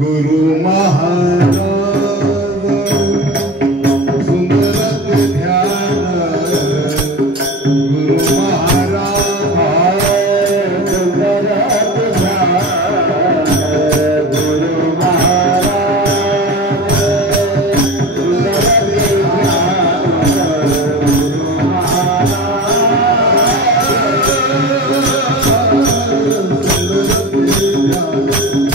गुरु महाराज सुंदर ध्यान गुरु महाराज सुंदर ध्यान गुरु महाराज सुंदर ध्यान गुरु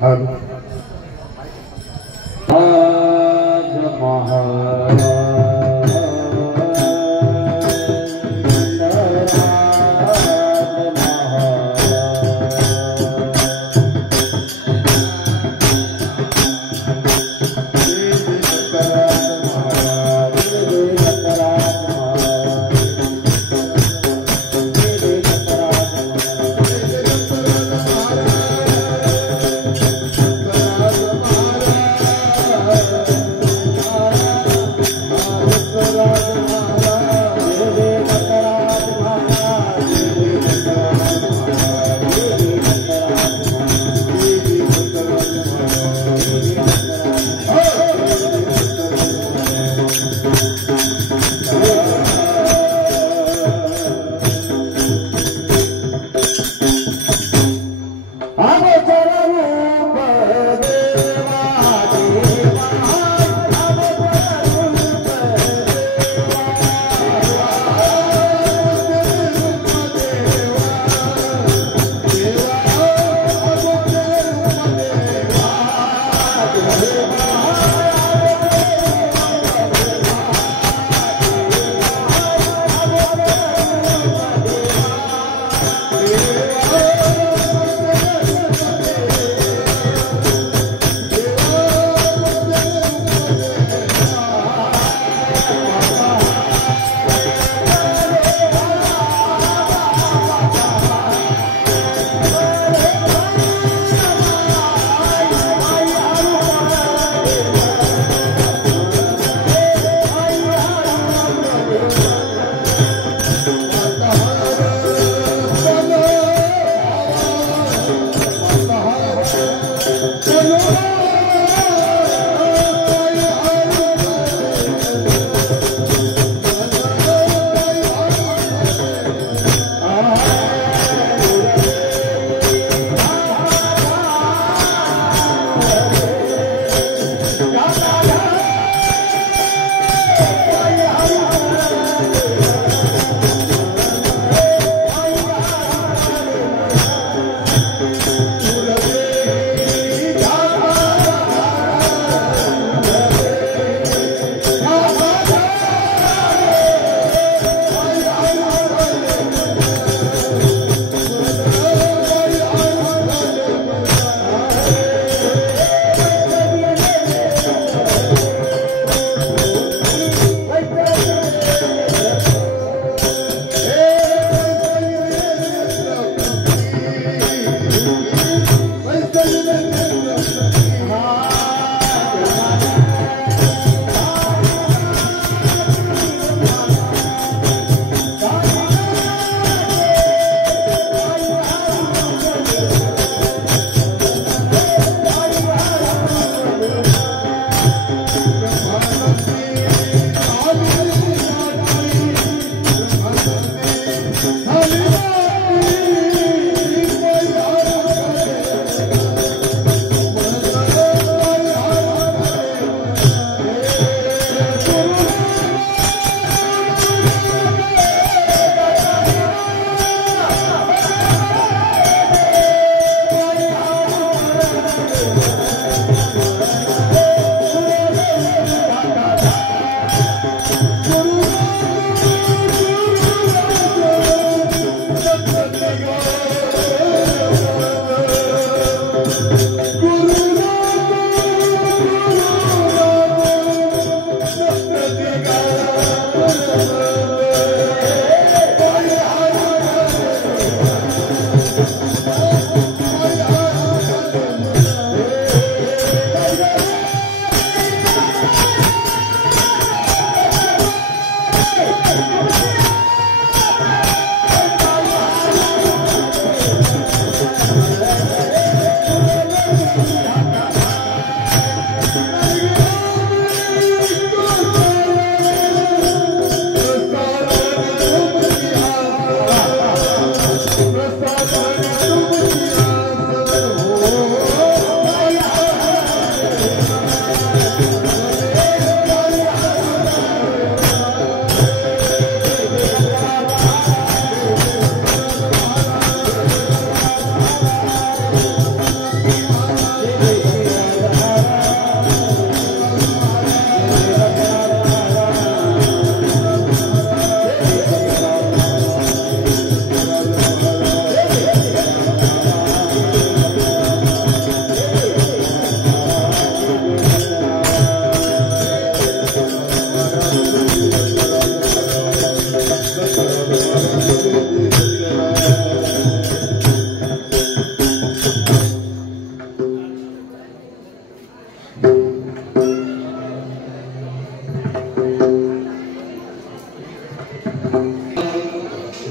Hal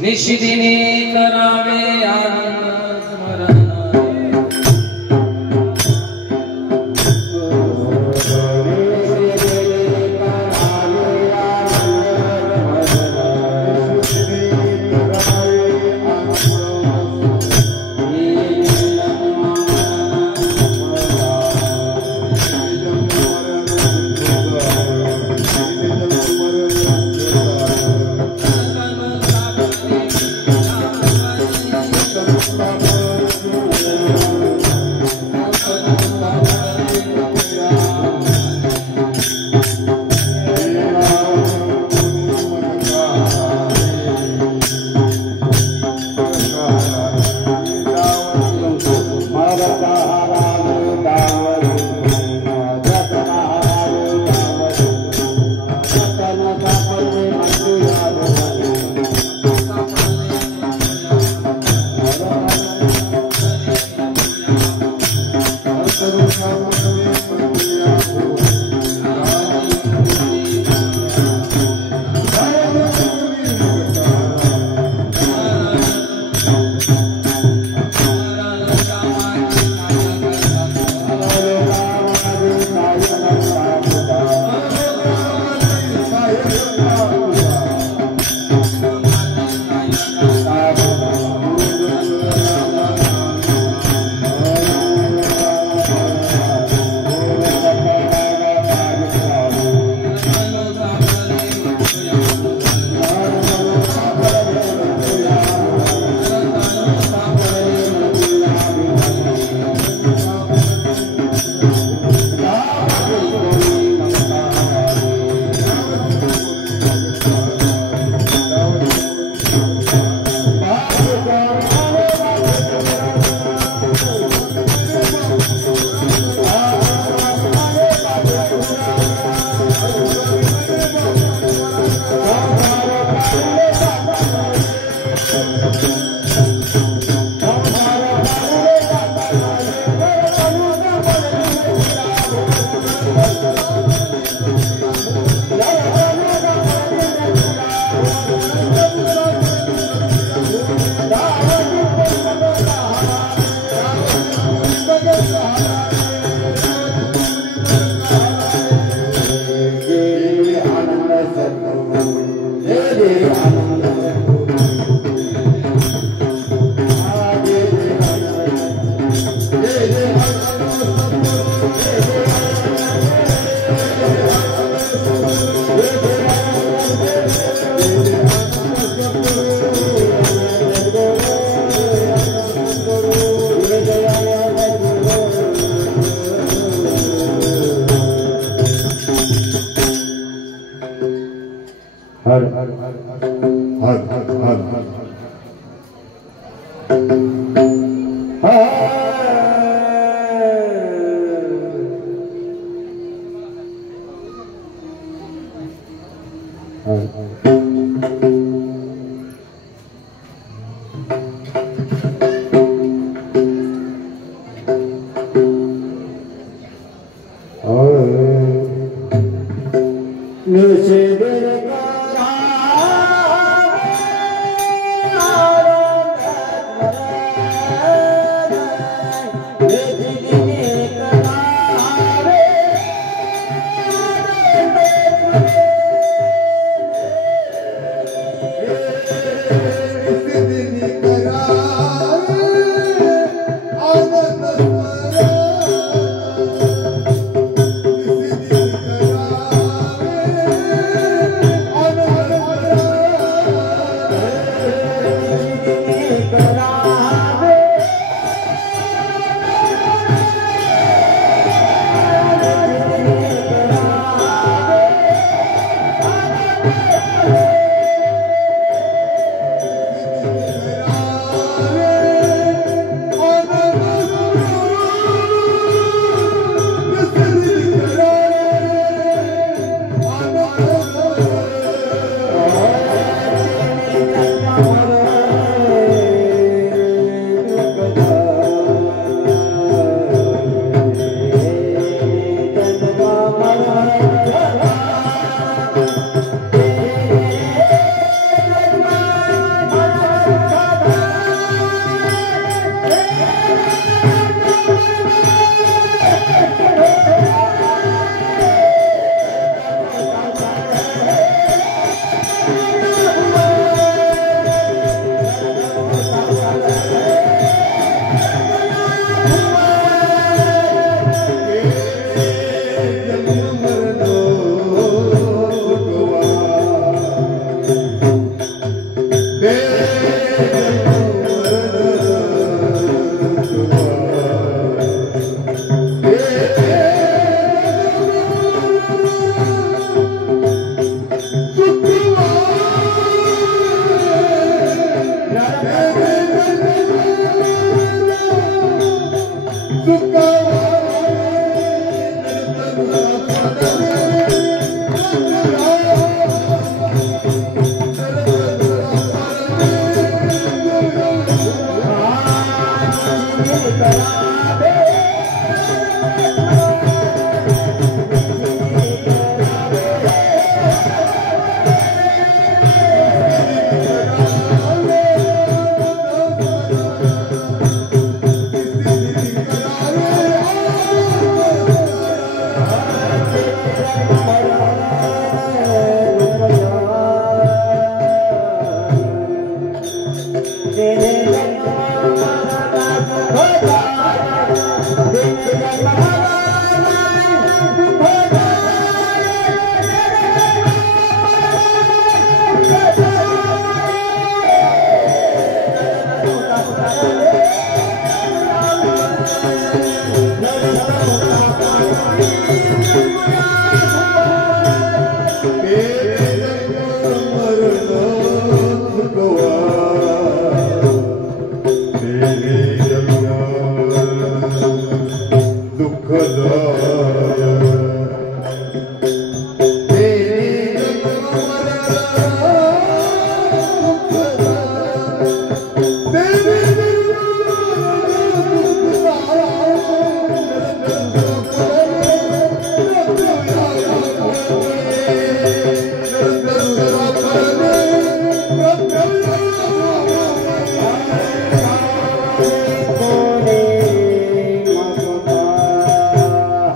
निशिदिनी करावे आनंद स्मरण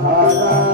Hara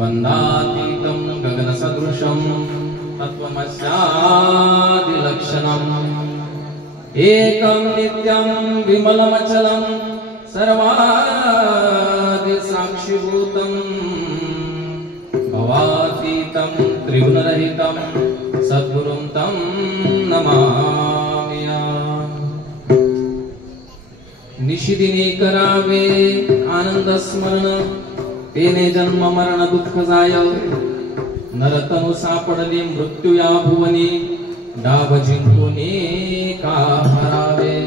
वन्दातीतं गगनसदृशं तत्त्वमस्यादिलक्षणम् एकं नित्यं विमलमचलं सर्वादिसाक्षिभूतं भवातीतं त्रिगुणरहितं सद्गुरुं तं नमामि। निशिदिनी करावे आनंद स्मरण तेने जन्म मरण दुःख जाय नरतनु सापडली मृत्यू या भुवनी डाव जिंकुनी का हरावे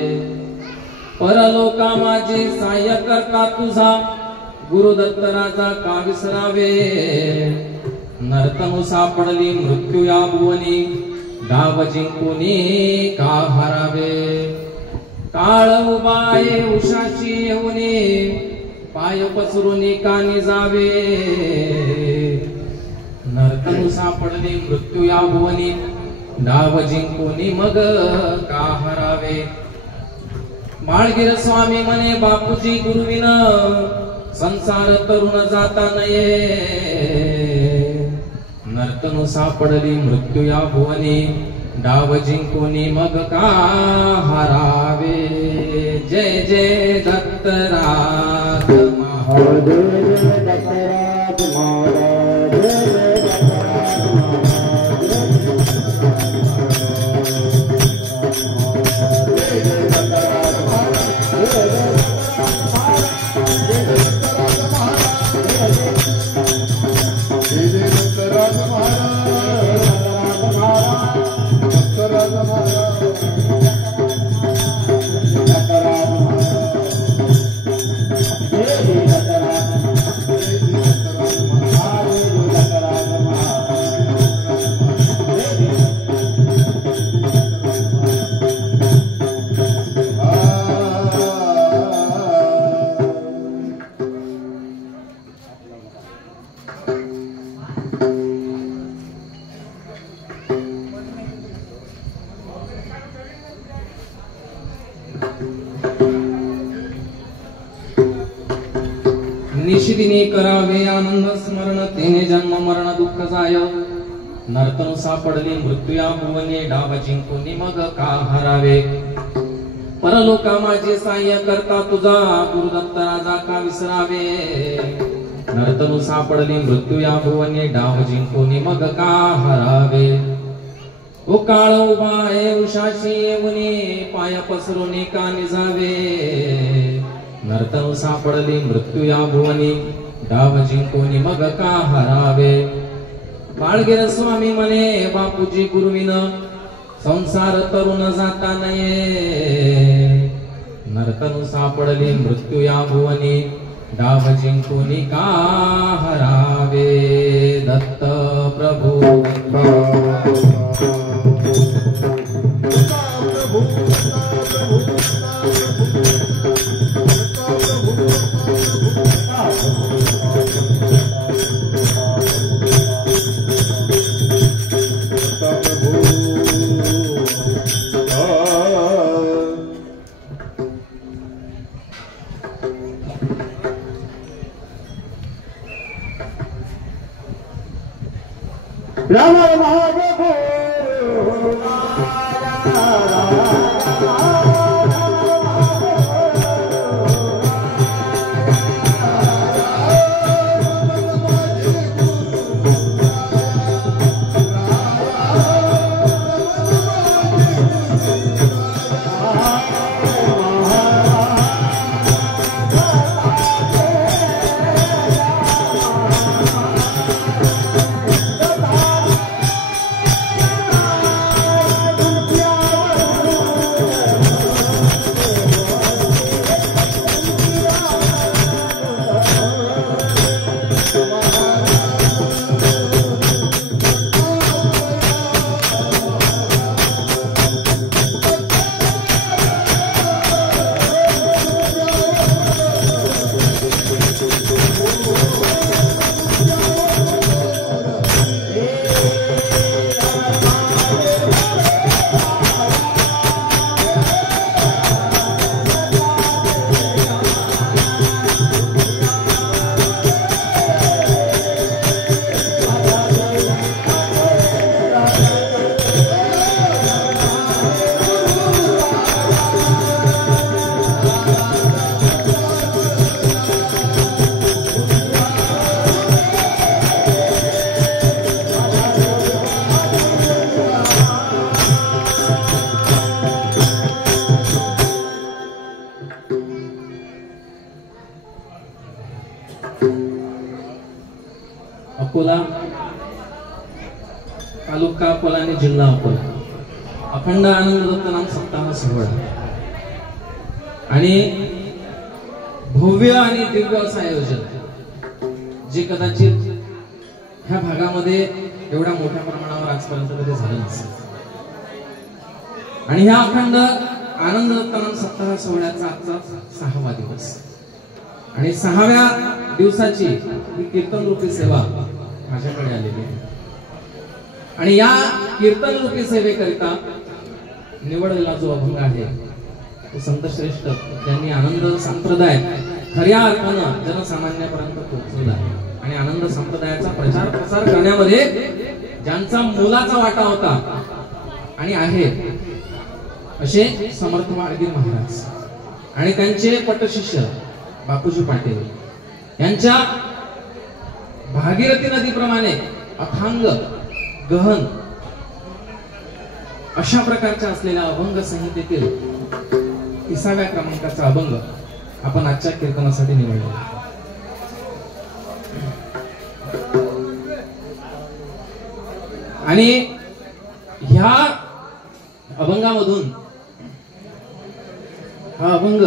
परलोका माझे सहाय्य करता तुझा गुरुदत्त राजा का विसरावे नरतनु सापडली मृत्यू या भुवनी डाव जिंकुनी का हरावे काळ उबाये उषाची येऊने पाय पसरुनी कानी जावे नरतनु सापडली मृत्यू या भुवनी डाव जिंकुनी मग का हरावे माळगीर स्वामी म्हणे बापूजी गुरुविन संसार तरुण जाता नये नरतनु सापडली मृत्यू या भुवनी डाव जिंकुनी मग का हरावे जय जय दत्तराज महाराज दत्तराज महाराज निशिदिनी करावे आनंद स्मरण तेने जन्म मरण दुःख जाय नर्तनु सापडली मृत्यू या भुवनी डाव जिंकुनी मग का हरावे परलोका माझे सहाय्य करता तुझा गुरुदत्त राजा का विसरावे नर्तनु सापडली मृत्यू या भुवनी डाव जिंकुनी मग का हरावे ओ काळ उभा आहे उषाशी येऊनी पाय पसरुनी कानी जावे नर्तनु सापडली मृत्यू या भुवनी डाव जिंकुनी मग का हरावे माळगीर स्वामी म्हणे बापूजी गुरुविन संसार तरुण जाता नये नर्तनु सापडली मृत्यू या भुवनी डाव जिंकुनी का हरावे दत्त प्रभू राम महादेव अकोला तालुका अकोला आणि जिल्हा अकोला अखंड आनंद दत्त नाम सप्ताह सोहळा आणि भव्य आणि दिव्य असं आयोजन जे कदाचित ह्या भागामध्ये एवढ्या मोठ्या प्रमाणावर आजपर्यंत कधी झालं नसेल. आणि ह्या अखंड आनंद दत्त नाम सप्ताह सोहळ्याचा आजचा 6वा दिवस आणि 6व्या दिवसाची ही कीर्तन रूपी सेवा माझ्याकडे आलेली आहे. आणि या कीर्तन रूपी सेवेकरिता निवडलेला जो अभंग आहे तो संत श्रेष्ठ ज्यांनी आनंद संप्रदाय खऱ्या अर्थानं जनसामान्यापर्यंत पोहोचवला आणि आनंद संप्रदायाचा प्रचार प्रसार करण्यामध्ये ज्यांचा मोलाचा वाटा होता आणि आहे असे समर्थ वाळगीर महाराज आणि त्यांचे पटशिष्य बापूजी पाटील यांच्या भागीरथी नदीप्रमाणे अथांग गहन अशा प्रकारच्या असलेल्या अभंग संहितेतील 30व्या क्रमांकाचा अभंग आपण आजच्या कीर्तनासाठी निवडला. आणि ह्या अभंगामधून हा अभंग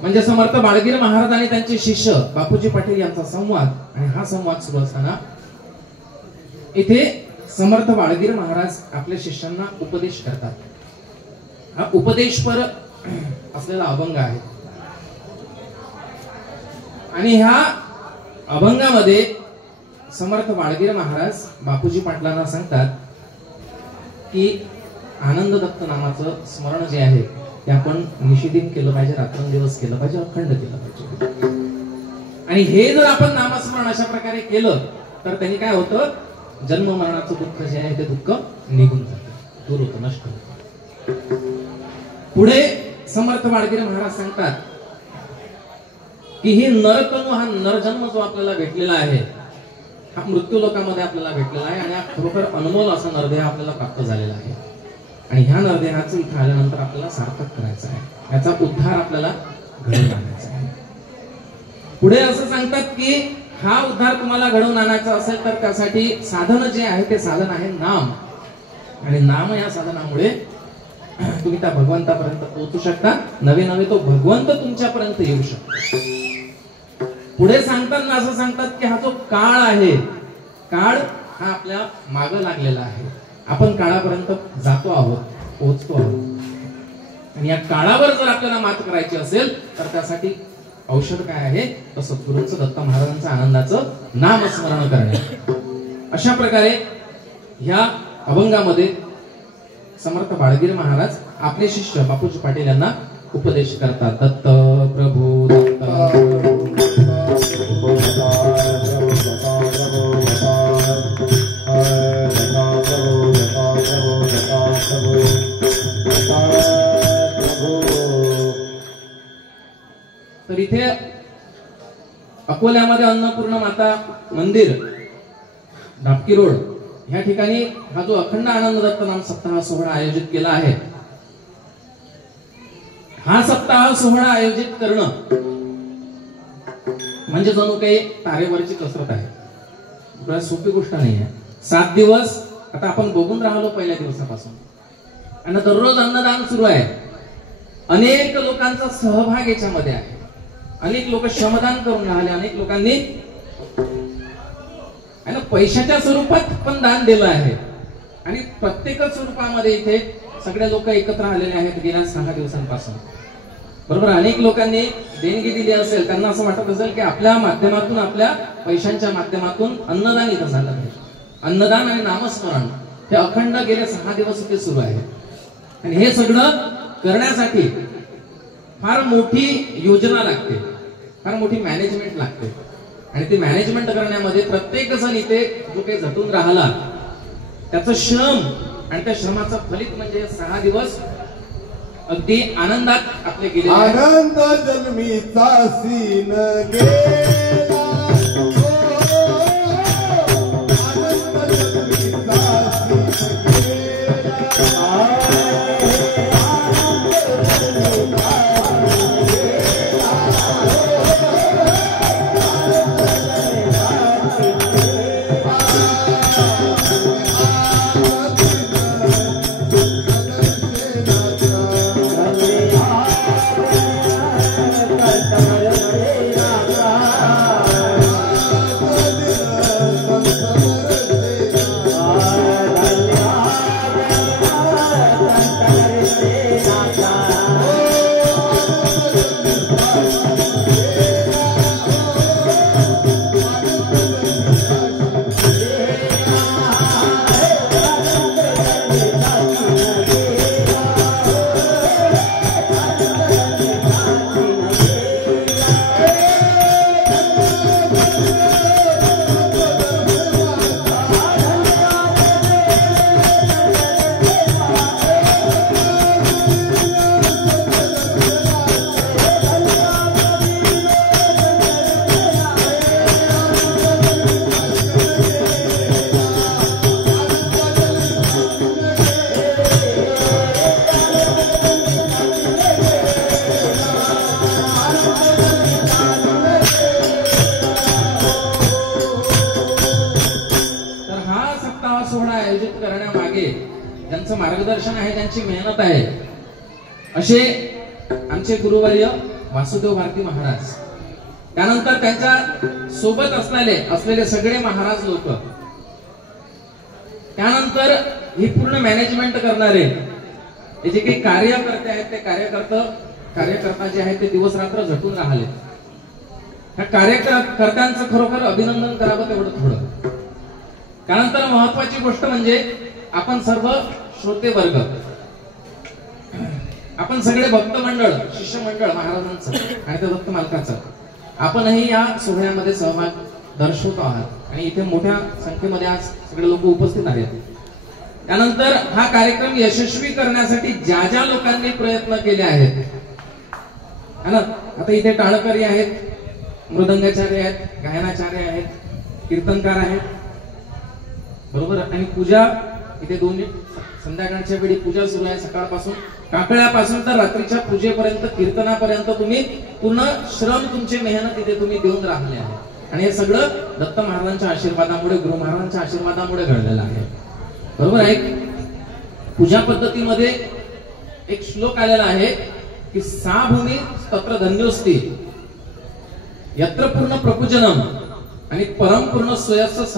म्हणजे समर्थ बाळगीर महाराज आणि त्यांचे शिष्य बापूजी पाटील यांचा संवाद. आणि हा संवाद सुरू असताना इथे समर्थ बाळगीर महाराज आपल्या शिष्यांना उपदेश करतात. हा उपदेशपर असलेला अभंग आहे. आणि ह्या अभंगामध्ये समर्थ बाळगीर महाराज बापूजी पाटलांना सांगतात की आनंद दत्त नामाचं स्मरण जे आहे ते आपण निशिदिन केलं पाहिजे, रात्रंदिवस केलं पाहिजे, अखंड केलं पाहिजे. आणि हे जर आपण नामस्मरण अशा प्रकारे केलं तर त्यांनी काय होतं, जन्म मरणाचं दुःख जे आहे ते दुःख निघून जातं, दूर होतं, नष्ट होतं. पुढे समर्थ बाळगीर महाराज सांगतात की ही नरतनु, हा नरजन्म जो आपल्याला भेटलेला आहे हा मृत्यू लोकांमध्ये आपल्याला भेटलेला आहे आणि हा खरोखर अनमोल असा नरदेह आपल्याला प्राप्त झालेला आहे. आणि ह्या नरदेहाचं इथं आल्यानंतर आपल्याला सार्थक करायचं आहे, याचा उद्धार आपल्याला घडवून आणायचा आहे. पुढे असं सांगतात की हा उद्धार तुम्हाला घडवून आणायचा असेल तर त्यासाठी साधन जे आहे ते साधन आहे नाम. आणि नाम या साधनामुळे तुम्ही त्या भगवंतापर्यंत पोहोचू शकता, नवे नवे तो भगवंत तुमच्यापर्यंत येऊ शकतो. पुढे सांगताना असं सांगतात की हा जो काळ आहे, काळ हा आपल्या मागं लागलेला आहे, आपण काळापर्यंत जातो आहोत, पोहोचतो आहोत. आणि या काळावर जर आपल्याला मात करायची असेल तर त्यासाठी औषध काय आहे तर सद्गुरूंचं, दत्त महाराजांचं आनंदाचं नामस्मरण करणे. अशा प्रकारे ह्या अभंगामध्ये समर्थ बाळगीर महाराज आपले शिष्य बापूजी पाटील यांना उपदेश करतात. दत्त प्रभू दत्त तर इथे अकोल्यामध्ये अन्नपूर्ण माता मंदिर, धापकी रोड ह्या ठिकाणी हा जो अखंड आनंद दत्त नाम सप्ताह सोहळा आयोजित केला आहे. हा सप्ताह सोहळा आयोजित करणं म्हणजे जणू काही तारेवरची कसरत आहे, सोपी गोष्ट नाही आहे. 7 दिवस आता आपण बघून राहिलो पहिल्या दिवसापासून आणि दररोज अन्नदान सुरू आहे. अनेक लोकांचा सहभाग याच्यामध्ये आहे, अनेक लोक श्रमदान करून राहिले, अनेक लोकांनी पैशाच्या स्वरूपात पण दान दिलं आहे. आणि प्रत्येक स्वरूपामध्ये इथे सगळे लोक एकत्र आलेले आहेत गेल्या 6 दिवसांपासून. बरोबर, अनेक लोकांनी देणगी दिली असेल, त्यांना असं वाटत असेल की आपल्या माध्यमातून, आपल्या पैशांच्या माध्यमातून अन्नदान इथं झालं पाहिजे. अन्नदान आणि नामस्मरण हे अखंड गेले 6 दिवस इथे सुरू आहे. आणि हे सगळं करण्यासाठी फार मोठी योजना लागते, फार मोठी मॅनेजमेंट लागते. आणि ते मॅनेजमेंट करण्यामध्ये प्रत्येक जण इथे जो काही झटून राहिला त्याचं श्रम आणि त्या श्रमाचं फलित म्हणजे 6 दिवस अगदी आनंदात आपले गेले. आनंद जन्मीचा सीन गेला, आनंद जन्मीचा सीन गेला. ज्यांचं मार्गदर्शन आहे, ज्यांची मेहनत आहे, असे आमचे गुरुवर्य वासुदेव भारती महाराज, त्यानंतर त्यांच्या सोबत असलेले सगळे महाराज लोक, त्यानंतर ही पूर्ण मॅनेजमेंट करणारे हे जे काही कार्यकर्ते आहेत, ते कार्यकर्ता जे आहेत ते दिवस रात्र झटून राहिले. ह्या कार्यकर्त्यांचं खरोखर अभिनंदन करावं तेवढं थोडं. त्यानंतर महत्वाची गोष्ट म्हणजे आपण सर्व श्रोते वर्ग, आपण सगळे भक्त मंडळ, शिष्य मंडळ महाराजांचं आणि त्या दत्त मालकाचं, आपणही या सोहळ्यामध्ये सहभाग दर्शवतो आहात आणि इथे मोठ्या संख्येमध्ये आज सगळे लोक उपस्थित आहेत. त्यानंतर हा कार्यक्रम यशस्वी करण्यासाठी ज्या ज्या लोकांनी प्रयत्न केले आहेत ना, आता इथे टाळकरी आहेत, मृदंगाचार्य आहेत, गायनाचार्य आहेत, कीर्तनकार आहेत, बरोबर, आणि पूजा इथे दोन्ही संध्याकाळच्या वेळी पूजा सुरू आहे. सकाळपासून काकड्यापासून तर रात्रीच्या पूजेपर्यंत, कीर्तनापर्यंत तुम्ही पूर्ण श्रम, तुमची मेहनत इथे तुम्ही देऊन राहिले आहे आणि हे सगळं दत्त महाराजांच्या आशीर्वादामुळे, गुरु महाराजांच्या आशीर्वादामुळे घडलेलं आहे, बरोबर आहे. पूजा पद्धतीमध्ये एक श्लोक आलेला आहे की सा भूमी तत्र धन्योस्ती यत्र पूर्ण प्रपूजनम आणि परमपूर्ण स्वयस्स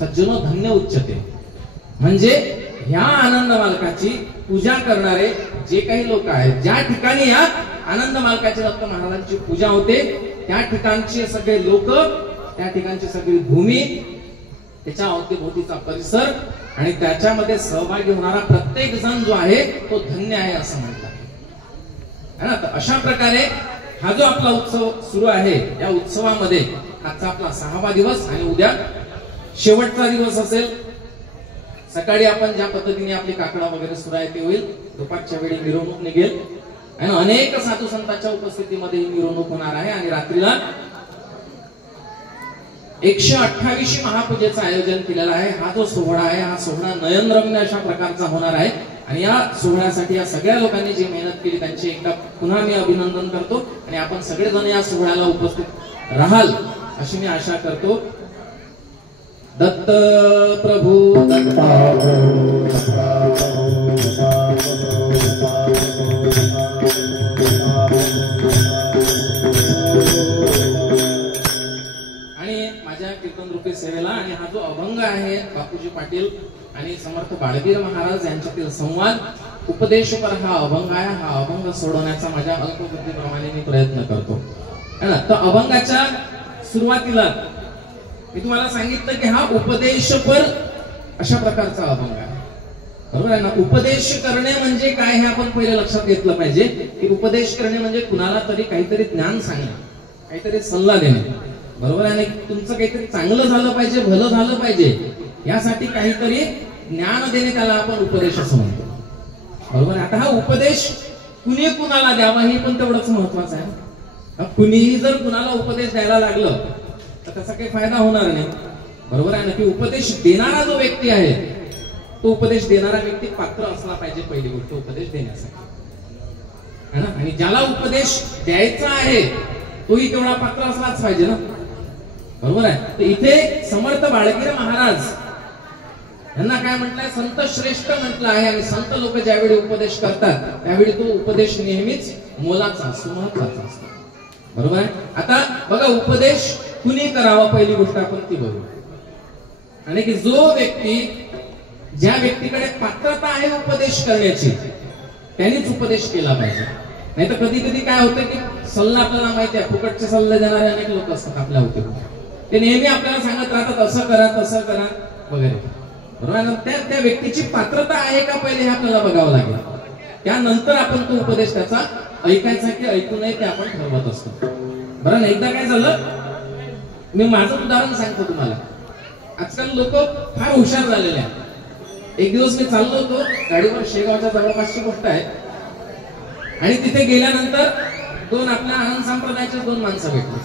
सज्जनो धन्य उच्चते. म्हणजे ह्या आनंद मालकाची पूजा करणारे जे काही लोक आहेत, ज्या ठिकाणी या आनंद मालकाची दत्त महाराजांची पूजा होते, त्या ठिकाणचे सगळे लोक, त्या ठिकाणची सगळी भूमी, त्याच्या अवतीभोवतीचा परिसर आणि त्याच्यामध्ये सहभागी होणारा प्रत्येक जण जो आहे तो धन्य आहे असं म्हणतात ना. तर अशा प्रकारे हा जो आपला उत्सव सुरू आहे, या उत्सवामध्ये आजचा आपला 6वा दिवस आणि उद्या शेवटचा दिवस असेल. सकाळी आपण ज्या पद्धतीने आपली काकडा वगैरे सुरू आहे ते होईल, दुपारच्या वेळी मिरवणूक निघेल आणि अनेक साधू संतांच्या उपस्थितीमध्ये ही मिरवणूक होणार आहे आणि रात्रीला 128 महापूजेचं आयोजन केलेलं आहे. हा जो सोहळा आहे, हा सोहळा नयनरम्य अशा प्रकारचा होणार आहे आणि या सोहळ्यासाठी या सगळ्या लोकांनी जी मेहनत केली त्यांचे एकदा पुन्हा मी अभिनंदन करतो आणि आपण सगळेजण या सोहळ्याला उपस्थित राहाल अशी मी आशा करतो. दत्त प्रभू दत्त आणि माझ्या कीर्तन रूपी सेवेला आणि हा जो अभंग आहे बापूजी पाटील आणि समर्थ बाळवीर महाराज यांच्यातील संवाद उपदेशपर हा अभंग आहे. हा अभंग सोडवण्याचा माझ्या अल्पबुद्धीप्रमाणे मी प्रयत्न करतो. तर अभंगाच्या सुरुवातीला मी तुम्हाला सांगितलं की हा उपदेशपर अशा प्रकारचा अभंग आहे, बरोबर आहे ना. उपदेश करणे म्हणजे काय हे आपण पहिले लक्षात घेतलं पाहिजे की उपदेश करणे म्हणजे कुणाला तरी काहीतरी ज्ञान सांगणे, काहीतरी सल्ला देणे, बरोबर आहे ना. तुमचं काहीतरी चांगलं झालं पाहिजे, भलं झालं पाहिजे, यासाठी काहीतरी ज्ञान देणे, त्याला आपण उपदेश असं म्हणतो, बरोबर आहे. आता हा उपदेश कुणी कुणाला द्यावा हे पण तेवढंच महत्वाचं आहे. कुणीही जर कुणाला उपदेश द्यायला लागलं तर त्याचा काही फायदा होणार नाही, बरोबर आहे ना. की उपदेश देणारा जो व्यक्ती आहे तो उपदेश देणारा व्यक्ती पात्र असला पाहिजे, पहिली गोष्ट उपदेश देण्यासाठी है ना. आणि ज्याला उपदेश द्यायचा आहे तोही तेवढा पात्र असलाच पाहिजे ना, बरोबर आहे. तर इथे समर्थ बाळगीर महाराज यांना काय म्हटलंय, संत श्रेष्ठ म्हटलं आहे आणि संत लोक ज्यावेळी उपदेश करतात त्यावेळी तो उपदेश नेहमीच मोलाचा असतो, महत्वाचा असतो, बरोबर आहे. आता बघा, उपदेश कुणी करावा पहिली गोष्ट आपण ती बघू. आणि की जो व्यक्ती, ज्या व्यक्तीकडे पात्रता आहे उपदेश करण्याची, त्यांनीच उपदेश केला पाहिजे. नाही तर कधी कधी काय होतं की सल्ला आपल्याला माहिती आहे, फुकटचे सल्ले देणारे अनेक लोक असतात आपल्या होते, ते नेहमी आपल्याला सांगत राहतात असं करा तसं करा वगैरे, बरोबर ना. त्या व्यक्तीची पात्रता आहे का पहिले हे आपल्याला बघावं लागेल. त्यानंतर आपण तो उपदेश त्याचा ऐकायचा की ऐकू नये ते आपण ठरवत असतो, बरं ना. एकदा काय झालं, मी माझं उदाहरण सांगतो तुम्हाला. आजकाल लोक फार हुशार झालेले आहेत. एक दिवस मी चाललो होतो गाडीवर, शेगावच्या जवळपासची गोष्ट आहे, आणि तिथे गेल्यानंतर दोन आपल्या आनंद संप्रदायाचे 2 माणसं भेटली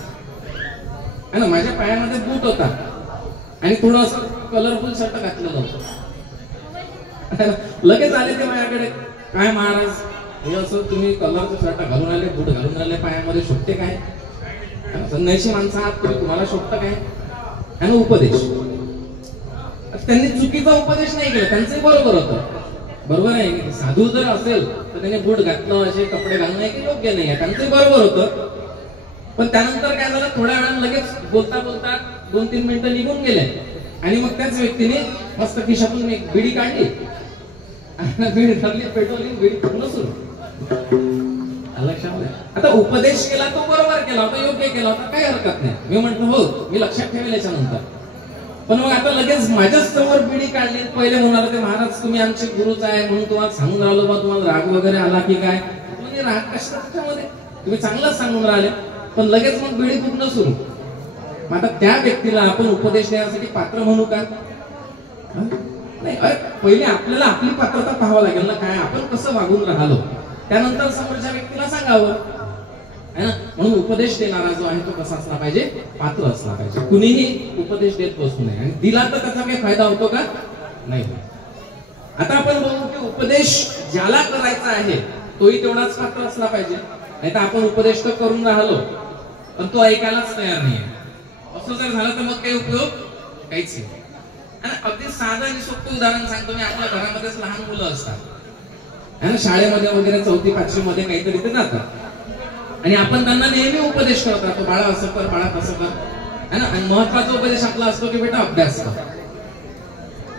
है ना. माझ्या पायामध्ये बूट होता आणि थोडं असं कलरफुल शर्ट घातलेलं होतं. लगेच आले ते माझ्याकडे, काय महाराज हे असं तुम्ही कलरचं शर्ट घालून आले, बूट घालून आले, पायामध्ये शोभते काय, संन्याशी माणसं आहात तुम्ही, तुम्हाला शोभतं काय, आणि उपदेश. त्यांनी चुकीचा उपदेश नाही केला, त्यांचं बरोबर होतं, बरोबर आहे. साधू जर असेल तर त्याने बूट घातलं, असे कपडे घालणं हे योग्य नाही आहे, त्यांचं बरोबर होतं. पण त्यानंतर काय झालं, थोड्या वेळानं लगेच बोलता बोलता 2-3 मिनिटं निघून गेले आणि मग त्याच व्यक्तीने मस्त खिशातून एक बिडी काढली, बिडी धरली, पेटवली, बिडी पूर्ण सुरू. लक्षामध्ये आता उपदेश केला तो बरोबर केला होता, योग्य केला होता, काही हरकत नाही. मी म्हंटल हो, मी लक्षात ठेवेल याच्यानंतर. पण मग आता लगेच माझ्याच समोर बिडी काढली. पहिले म्हणाले ते महाराज तुम्ही आमचे गुरुच आहे म्हणून तुम्हाला सांगून राहिलो बा, तुम्हाला राग वगैरे आला की काय? म्हणजे राग कशा त्याच्यामध्ये, तुम्ही चांगलंच सांगून राहिले. पण लगेच मग बिडी पूर्ण सुरू. आता त्या व्यक्तीला आपण उपदेश देण्यासाठी पात्र म्हणू का? नाही. अरे पहिले आपल्याला आपली पात्रता पाहावं लागेल ना, काय आपण कसं वागून राहिलो, त्यानंतर समोरच्या व्यक्तीला सांगावं है ना. म्हणून उपदेश देणारा जो आहे तो कसा असला पाहिजे, पात्र असला पाहिजे. कुणीही उपदेश देत बसू नये, आणि दिला तर त्याचा काही फायदा होतो का? नाही. आता आपण बघू की उपदेश ज्याला करायचा आहे तोही तेवढाच पात्र असला पाहिजे. नाही तर आपण उपदेश तर करून राहिलो पण तो ऐकायलाच तयार नाहीये, असं जर झालं तर मग काही उपयोग काहीच नाही. आणि अगदी साधं आणि सोपं उदाहरण सांगतो मी. आपल्या घरामध्येच लहान मुलं असतात आणि शाळेमध्ये वगैरे 4थी-5वी मध्ये काहीतरी ते जातात आणि आपण त्यांना नेहमी उपदेश करत राहतो, बाळा असं कर, बाळा तसं कर, है ना. आणि महत्वाचा उपदेश आपला असतो की बेटा अभ्यास कर.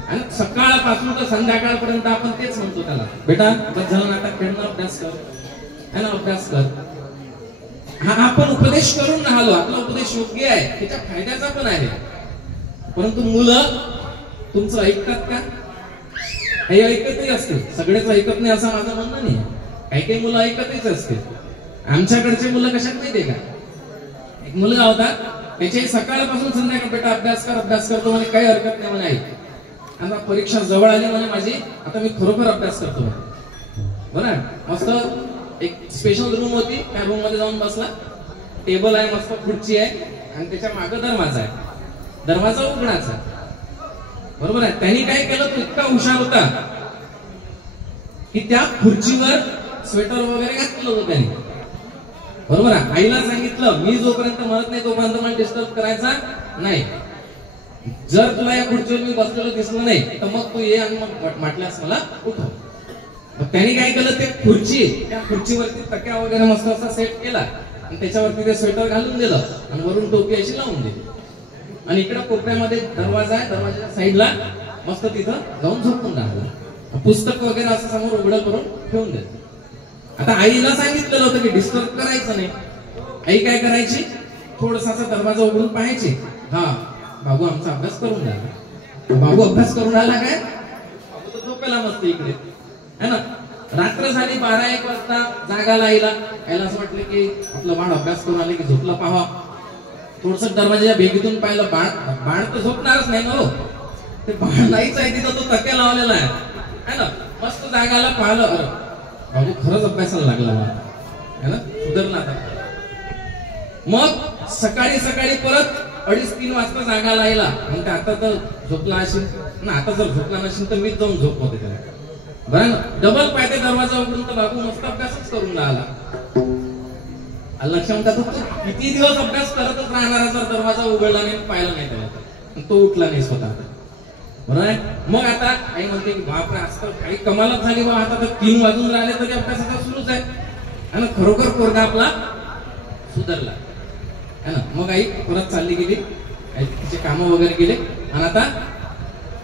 आणि सकाळपासून तर संध्याकाळपर्यंत आपण तेच म्हणतो त्याला, बेटा बस झालं ना, आता खेळणं, अभ्यास कर, है ना, अभ्यास कर. हा आपण उपदेश करून राहिलो, आपला उपदेश योग्य आहे, त्याच्या फायद्याचा पण आहे. परंतु मुलं तुमचं ऐकतात का? काही ऐकतही असतील, सगळेच ऐकत नाही असं माझं म्हणणं नाही. काही काही मुलं ऐकतच असतील. आमच्याकडचे मुलं कशात माहितीये का, एक मुलगा होता, त्याचे सकाळपासून संध्याकाळ बेटा अभ्यास कर, अभ्यास करतो म्हणे, काही हरकत नाही म्हणे आई. आता परीक्षा जवळ आली म्हणे माझी, आता मी खरोखर अभ्यास करतो म्हणे. बरं, मस्त एक स्पेशल रूम होती, त्या रूम मध्ये जाऊन बसला, टेबल आहे, मस्त खुर्ची आहे आणि त्याच्या मागे दरवाजा आहे, दरवाजा उघडायचा. बरोबर आहे. त्यांनी काय केलं, तो इतका हुशार होता की त्या खुर्चीवर स्वेटर वगैरे घातलं होतं त्याने. बरोबर आहे. आईला सांगितलं मी जोपर्यंत मरत नाही तोपर्यंत मला डिस्टर्ब करायचा नाही, जर तुला या खुर्चीवर मी बसलेलं दिसलं नाही तर मग तू ये आणि मग म्हटल्यास मला उठव. त्यांनी काय केलं, ते त्या खुर्चीवरती तक्या वगैरे मस्त असा सेट केला आणि त्याच्यावरती ते स्वेटर घालून दिलं आणि वरून टोपी अशी लावून दिली आणि इकडे कोपऱ्यामध्ये दरवाजा आहे, दरवाजाच्या साईडला मस्त तिथं जाऊन झोपून राहिला. पुस्तक वगैरे असं समोर उघडं करून ठेवून देत. आता आईला सांगितलेलं होतं की डिस्टर्ब करायचं नाही. आई काय करायची, थोडासा दरवाजा उघडून पाहायची, हा बाबू आमचा अभ्यास करून राहिला. बाबू अभ्यास करून राहिला काय, बाबू तर झोपेला मस्त इकडे, है ना. रात्र झाली 12-1 वाजता, जागाला आईला, याला असं वाटलं की आपलं बाळ अभ्यास करून आले की झोपला पाहावा. थोडस दरवाजाच्या भेगीतून पाहिलं, बाळ तर झोपणारच नाही ना हो, ते बाळ नाहीच आहे, तिथं तो तक्या लावलेला आहे, है ना. मस्त जागाला पाहिलं, अरे बाबू खरंच अभ्यासाला लागला मला, है ना, सुधारला आता. मग सकाळी परत 2:30-3 वाजता जागा लायला, म्हणते आता तर झोपला असेल ना, आता जर झोपला नसेल तर मीच जाऊन झोपवते त्याला. बरं, डबल पाहिजे दरवाजा उघडून तर बाबू मस्त अभ्यासच करून राहिला. लक्षात तू किती दिवस अभ्यास करतच राहणार जर दरवाजा उघडला नाही, पाहिला नाही त्याला, तो उठला नाही स्वतः. बरोबर आहे. मग आता आई म्हणते की बापरे आज तर काही कमालच झाली बा, आता तर 3 वाजून राहिले तरी अभ्यासाचा सुरूच आहे, आणि खरोखर पोरगा आपला सुधारला, है ना. मग आई परत चालली गेली, तिचे कामं वगैरे गेले आणि आता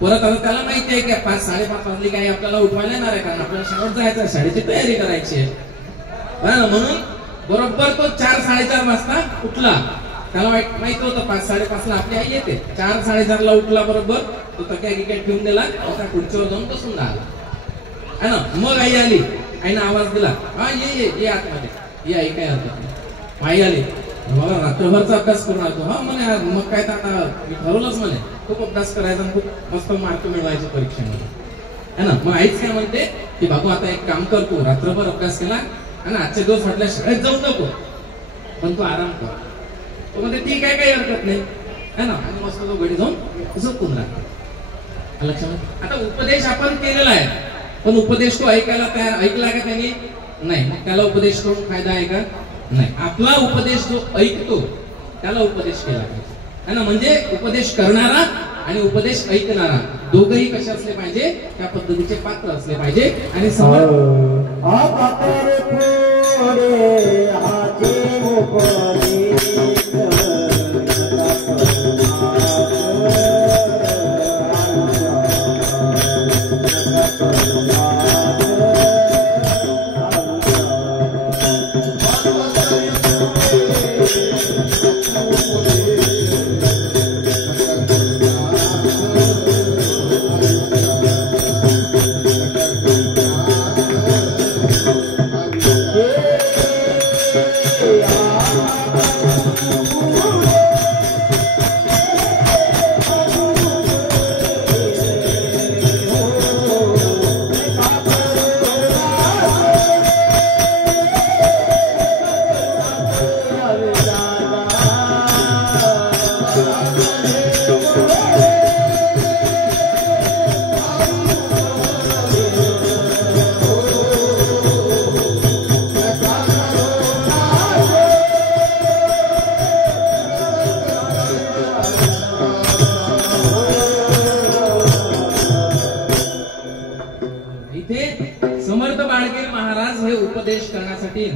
त्याला माहिती आहे की 5-5:30 वाजली काही आपल्याला उठवायला येणार आहे, कारण आपल्याला शाळेत जायचं, शाळेची तयारी करायची आहे. म्हणून बरोबर तो 4-4:30 वाजता उठला. त्याला माहिती होतं 5-5:30 आपली आई येते. 4-4:30 उठला बरोबर, तो तक्या गिक्या ठेवून दिला, त्या खुर्चीवर जाऊन बसून राहिला, है ना. मग आई आली, आईनं आवाज दिला, हा ये आतमध्ये ये, आई काय हरकत नाही. आई आली, मला रात्रभरचा अभ्यास करून आलो. हा म्हणे, मग काय तर आता मी ठरवलंच म्हणे, खूप अभ्यास करायचा, खूप मस्त मार्क मिळवायचे परीक्षेमध्ये, है ना. मग आईच काय म्हणते की बाबू आता एक काम कर, तू रात्रभर अभ्यास केला आणि आजचे दिवस वाटल्या शाळेत जाऊ नको, पण तू आराम कर. तो म्हणते ठीक आहे, काही हरकत नाही, है ना. आणि मस्त तो घडी जाऊन झोपून राहतो. लक्षात. आता उपदेश आपण केलेला आहे, पण उपदेश तो ऐकला का त्यांनी? नाही. मग त्याला उपदेश करून फायदा आहे का? नाही. आपला उपदेश जो ऐकतो त्याला उपदेश केला पाहिजे, है ना. म्हणजे उपदेश करणारा आणि उपदेश ऐकणारा दोघही कसे असले पाहिजे, त्या पद्धतीचे पात्र असले पाहिजे. आणि समर्थ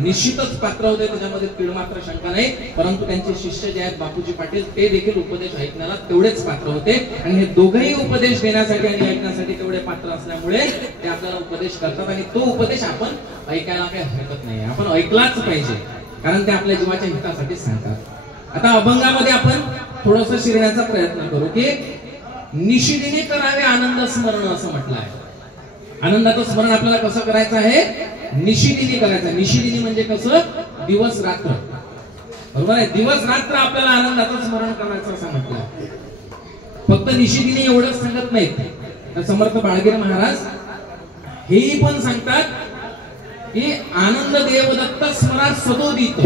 निश्चितच पात्र होते, त्याच्यामध्ये तीळ मात्र शंका नाही. परंतु त्यांचे शिष्य जे आहेत बापूजी पाटील, ते देखील उपदेश ऐकण्याला तेवढेच पात्र होते. आणि हे दोघेही उपदेश देण्यासाठी आणि ऐकण्यासाठी तेवढे पात्र असल्यामुळे ते आपल्याला उपदेश करतात. आणि तो उपदेश आपण ऐकायला काही हरकत नाही, आपण ऐकलाच पाहिजे, कारण ते आपल्या जीवाच्या हितासाठी सांगतात. आता अभंगामध्ये आपण थोडंसं शिरण्याचा प्रयत्न करू की निशिदिनी करावे आनंद स्मरण असं म्हटलं आहे. आनंदाचं स्मरण आपल्याला कसं करायचं आहे? निशिदिनी करायचं. निशिदिनी म्हणजे कसं? दिवस रात्र, बरोबर आहे. दिवस रात्र आपल्याला आनंदाचं स्मरण करायचं असं म्हटलं. फक्त निशिदिनी एवढंच सांगत नाहीत, तर समर्थ बाळगीर महाराज हेही पण सांगतात की आनंद देवदत्त स्मरा सदोदित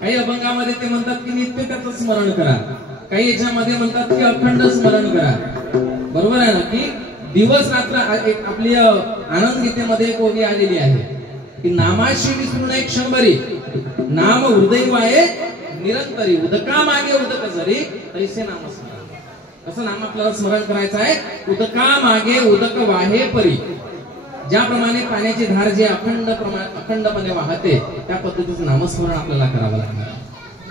काही अभंगामध्ये ते म्हणतात की नित्य त्याचं स्मरण करा, काही याच्यामध्ये म्हणतात की अखंड स्मरण करा, बरोबर आहे ना. की दिवस रात्र आपली आनंद गीतेमध्ये एक ओवी आलेली आहे की नामाशी विसरून एक क्षणभरी नाम हृदय वाये निरंतरी उदका मागे उदक जरी तैसे नाम स्मरण. कसं नाम आपल्याला स्मरण करायचं आहे? उदका मागे उदक वाहे परी, ज्याप्रमाणे पाण्याची धार जे अखंडपणे वाहते त्या पद्धतीचं नामस्मरण आपल्याला करावं लागणार,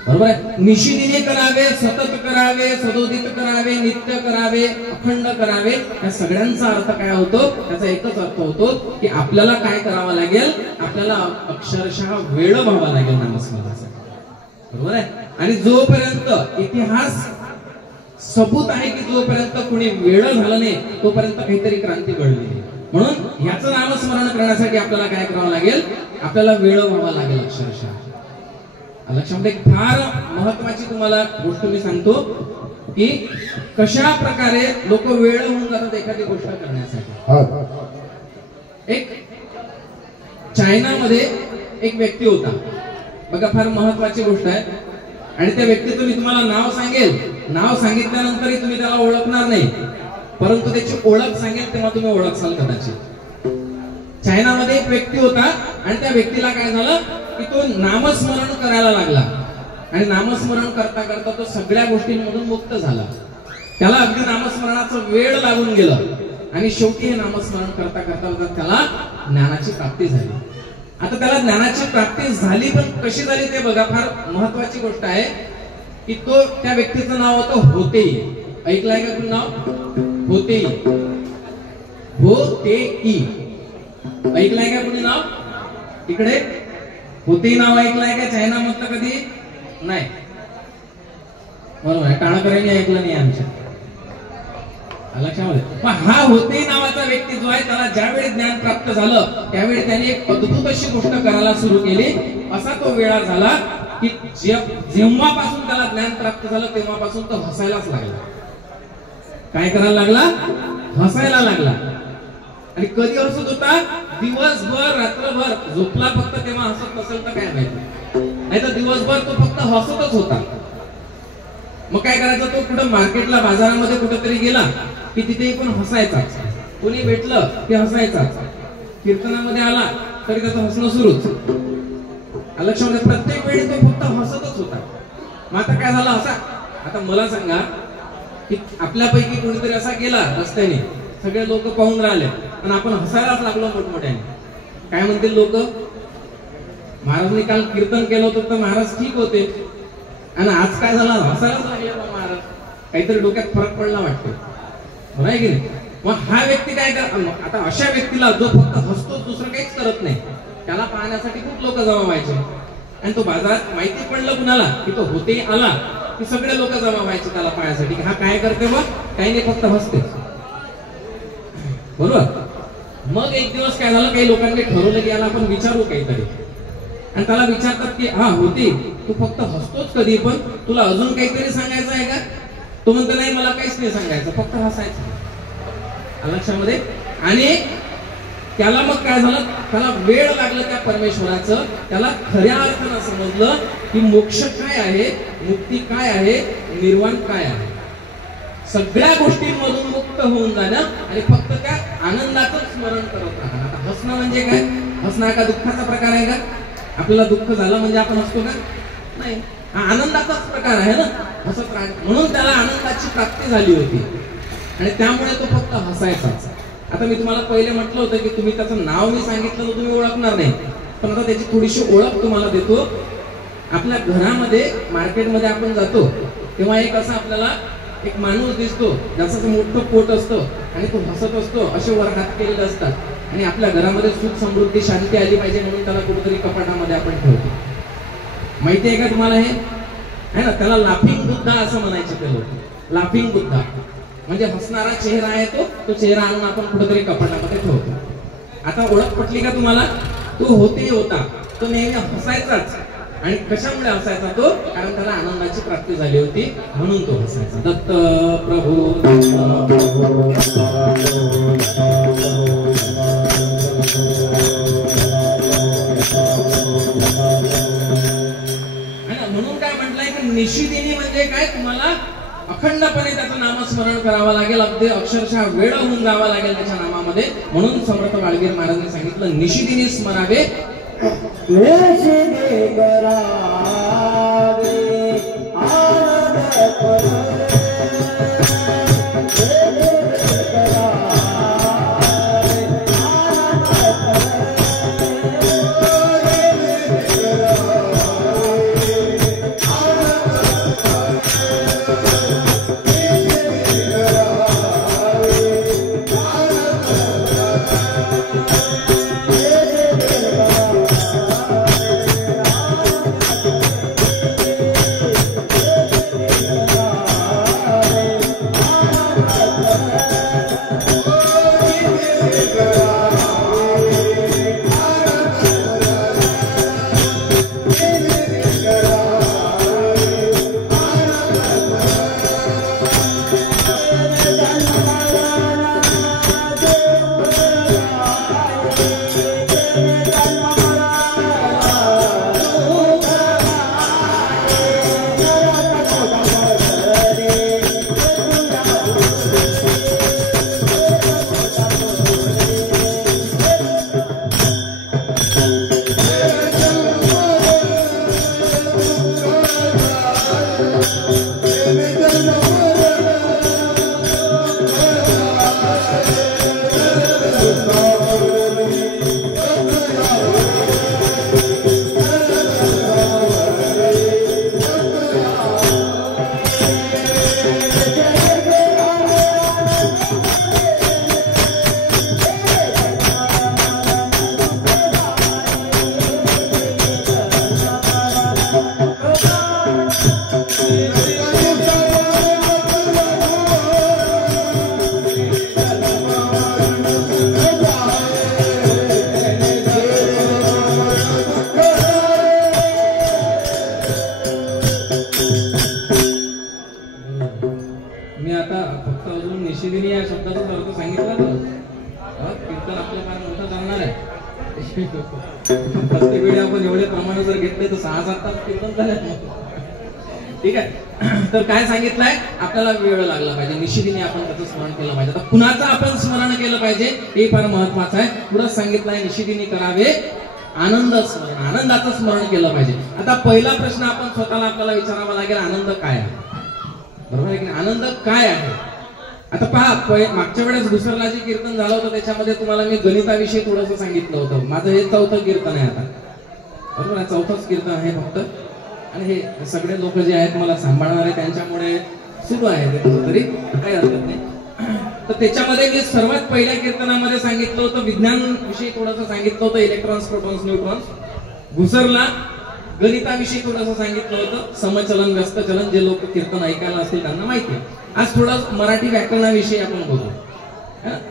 बरोबर आहे. निशिदिनी करावे, सतत करावे, सदोदित करावे, नित्य करावे, अखंड करावे. या सगळ्यांचा अर्थ काय होतो? त्याचा एकच अर्थ होतो की आपल्याला काय करावं लागेल? आपल्याला अक्षरशः वेळ व्हावा लागेल नामस्मरणासाठी, बरोबर आहे. आणि जोपर्यंत इतिहास सबूत आहे की जोपर्यंत कुणी वेळ झालं नाही तोपर्यंत काहीतरी क्रांती घडली नाही. म्हणून याचं नामस्मरण करण्यासाठी आपल्याला काय करावं लागेल? आपल्याला वेळ व्हावा लागेल अक्षरशः. लक्षामध्ये एक फार महत्वाची तुम्हाला गोष्ट मी सांगतो की कशा प्रकारे लोक वेळ होऊन जातात एखादी गोष्ट करण्यासाठी. एक चायनामध्ये एक व्यक्ती होता बघा, फार महत्वाची गोष्ट आहे. आणि त्या व्यक्तीचं मी तुम्हाला नाव सांगेल, नाव सांगितल्यानंतरही तुम्ही त्याला ओळखणार नाही, परंतु त्याची ओळख सांगेल तेव्हा तुम्ही ओळखसाल कदाचित. चायनामध्ये एक व्यक्ती होता आणि त्या व्यक्तीला काय झालं की तो नामस्मरण करायला लागला आणि नामस्मरण करता करता तो सगळ्या गोष्टींमधून मुक्त झाला. त्याला अगदी नामस्मरणाचं वेळ लागून गेलं आणि शेवटी हे नामस्मरण करता करता त्याला ज्ञानाची प्राप्ती झाली. आता त्याला ज्ञानाची प्राप्ती झाली, पण कशी झाली ते बघा. फार महत्वाची गोष्ट आहे की तो त्या व्यक्तीचं नाव होतं होतेई. ऐकलंय का तुम्ही नाव होतेई? होतेई ऐकलंय का कुणी नाव? इकडे होतेई नाव ऐकलंय का? चायना मधलं कधी नाही? बरोबर आहे, टाळकऱ्यांनी ऐकलं नाही आमच्या लक्षामध्ये. पण हा होतेई नावाचा व्यक्ती जो आहे त्याला ज्यावेळी ज्ञान प्राप्त झालं त्यावेळी त्याने एक अद्भुत अशी गोष्ट करायला सुरू केली. असा तो वेळा झाला की जेव्हापासून त्याला ज्ञान प्राप्त झालं तेव्हापासून तो हसायलाच लागला. काय करायला लागला? हसायला लागला. आणि कधी हसत होता? दिवसभर रात्रभर. झोपला फक्त तेव्हा हसत नसेल तर काय माहिती, नाही तर दिवसभर तो फक्त हसतच होता. मग काय करायचं? तो कुठं मार्केटला बाजारामध्ये कुठेतरी गेला की तिथे पण हसायचा. कोणी भेटलं की हसायचा. कीर्तनामध्ये आला तरी त्याचं हसणं सुरूच. लक्षामध्ये प्रत्येक वेळी तो फक्त हसतच होता. मग आता काय झालं? असा आता मला सांगा की आपल्यापैकी कोणीतरी असा गेला रस्त्याने, सगळे लोक पाहून राहिले पण आपण हसायलाच लागलो मोठमोठ्याने. काय म्हणतील लोक? महाराजांनी काल कीर्तन केलं होतं तर महाराज ठीक होते आणि आज काय झालं? हसायलाच लागले महाराज. काहीतरी डोक्यात फरक पडला वाटतो, बरोबर की नाही? मग हा व्यक्ती काय कर? आता अशा व्यक्तीला जो फक्त हसतो दुसरं काहीच करत नाही, त्याला पाहण्यासाठी खूप लोक जमा व्हायचे. आणि तो बाजारात माहिती पडलं कुणाला की तो होतेई आला की सगळे लोक जमा व्हायचे त्याला पाहण्यासाठी. हा काय करते? मग काही नाही, फक्त हसते, बरोबर. मग एक दिवस काय झालं? काही लोकांनी ठरवलं की याला आपण विचारू काहीतरी. आणि त्याला विचारतात की हा होते तू फक्त हसतोच कधी, पण तुला अजून काहीतरी सांगायचं आहे का? तो म्हणतो नाही, मला काहीच नाही सांगायचं, फक्त हसायचं. लक्षामध्ये. आणि त्याला मग काय झालं? त्याला वेळ लागलं त्या परमेश्वराचं. त्याला खऱ्या अर्थानं समजलं की मोक्ष काय आहे, मुक्ती काय आहे, निर्वाण काय आहे. सगळ्या गोष्टींमधून मुक्त होऊन जाणं आणि फक्त त्या आनंदाचं स्मरण करत राहणं. आता हसणं म्हणजे काय? हसणं का दुःखाचा प्रकार आहे का? आपल्याला दुःख झालं म्हणजे आपण हसतो का? नाही, हा आनंदाचाच प्रकार आहे ना, हसत राहणं. म्हणून त्याला आनंदाची प्राप्ती झाली होती आणि त्यामुळे तो फक्त हसायचाच. आता मी तुम्हाला पहिले म्हटलं होतं की तुम्ही त्याचं नाव मी सांगितलं तर तुम्ही ओळखणार नाही, पण आता त्याची थोडीशी ओळख तुम्हाला देतो. आपल्या घरामध्ये मार्केटमध्ये आपण जातो तेव्हा एक असं आपल्याला एक माणूस दिसतो ज्याचं मोठं पोट असतं आणि तो हसत असतो, असे वर हात केलेले असतात. आणि आपल्या घरामध्ये सुख समृद्धी शांती आली पाहिजे म्हणून त्याला कुठेतरी कपाटामध्ये आपण ठेवतो. माहिती आहे का तुम्हाला हे? आहे ना, त्याला लाफिंग बुद्धा असं म्हणायचे ते लोक. लाफिंग बुद्धा म्हणजे हसणारा चेहरा आहे तो चेहरा आणून आपण कुठेतरी कपाटामध्ये ठेवतो. आता ओळख पटली का तुम्हाला? तो होतेई होता, तो नेहमी हसायचाच. आणि कशामुळे हसायचा तो? कारण त्याला आनंदाची प्राप्ती झाली होती म्हणून तो हसायचा. दत्त प्रभू म्हणून काय म्हटलंय की निशिदिनी म्हणजे काय? तुम्हाला अखंडपणे त्याचं नामस्मरण करावं लागेल, अगदी अक्षरशः वेळ होऊन जावं लागेल त्याच्या नामामध्ये. म्हणून समर्थ बाळगीर महाराजांनी सांगितलं निशिदिनी स्मरावे, निशिदिनी करावे आनंद पण एवढे प्रमाण जर घेतले तर 6-7 तास कीर्तन झाले. ठीक आहे. तर काय सांगितलंय, आपल्याला वेळ लागला पाहिजे, निशिदिनी आपण त्याचं स्मरण केलं पाहिजे. आता कुणाचं आपण स्मरण केलं पाहिजे हे फार महत्वाचं आहे. पुढे सांगितलंय निशिदिनी करावे आनंद स्मरण, आनंदाचं स्मरण केलं पाहिजे. आता पहिला प्रश्न आपण स्वतःला आपल्याला विचारावा लागेल, आनंद काय आहे? बरोबर आहे की नाही? आनंद काय आहे? आता पहा, मागच्या वेळेस दुसरला जे कीर्तन झालं होतं त्याच्यामध्ये तुम्हाला मी गणिताविषयी थोडंसं सांगितलं होतं. माझं हे 4थं कीर्तन आहे आता. बरोबर आहे, 4थंच कीर्तन आहे फक्त. आणि हे सगळे लोक जे आहेत मला सांभाळणारे त्यांच्यामुळे सुरू आहे ते तरी काही हरकत नाही. तर त्याच्यामध्ये मी सर्वात पहिल्या कीर्तनामध्ये सांगितलं होतं विज्ञान विषयी थोडंसं सांगितलं होतं, इलेक्ट्रॉन्स, प्रोटॉन्स, न्यूट्रॉन्स. घुसरला गणिताविषयी थोडंसं सांगितलं होतं, समचलन, व्यस्तचलन. जे लोक कीर्तन ऐकायला असतील त्यांना माहिती आहे. आज थोडं मराठी व्याकरणाविषयी आपण बोलू.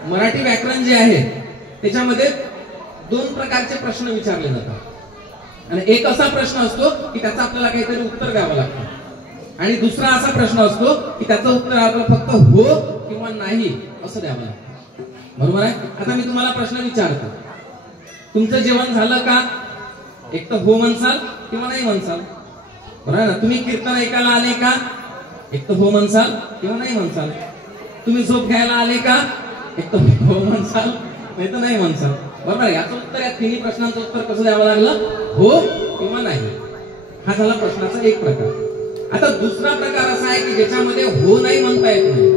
मराठी व्याकरण जे आहे त्याच्यामध्ये 2 प्रकारचे प्रश्न विचारले जातात. आणि एक असा प्रश्न असतो की त्याचं आपल्याला काहीतरी उत्तर द्यावं लागतं, आणि दुसरा असा प्रश्न असतो की त्याचं उत्तर आपल्याला फक्त हो किंवा नाही असं द्यावं लागतं. बरोबर आहे. आता मी तुम्हाला प्रश्न विचारतो, तुमचं जेवण झालं का? एक तर हो म्हणसाल किंवा नाही म्हणसाल. बरोबर आहे ना? तुम्ही कीर्तन ऐकायला आले का? एक तर हो म्हणसाल किंवा नाही म्हणसाल. तुम्ही झोप घ्यायला आले का? एक तर हो म्हणसाल नाही तर नाही म्हणसाल. बरोबर आहे. याचं उत्तर, या तिन्ही प्रश्नांचं उत्तर कसं द्यावं लागलं? हो किंवा नाही. हा झाला प्रश्नाचा एक प्रकार. आता दुसरा प्रकार असा आहे की ज्याच्यामध्ये हो नाही म्हणता येत नाही.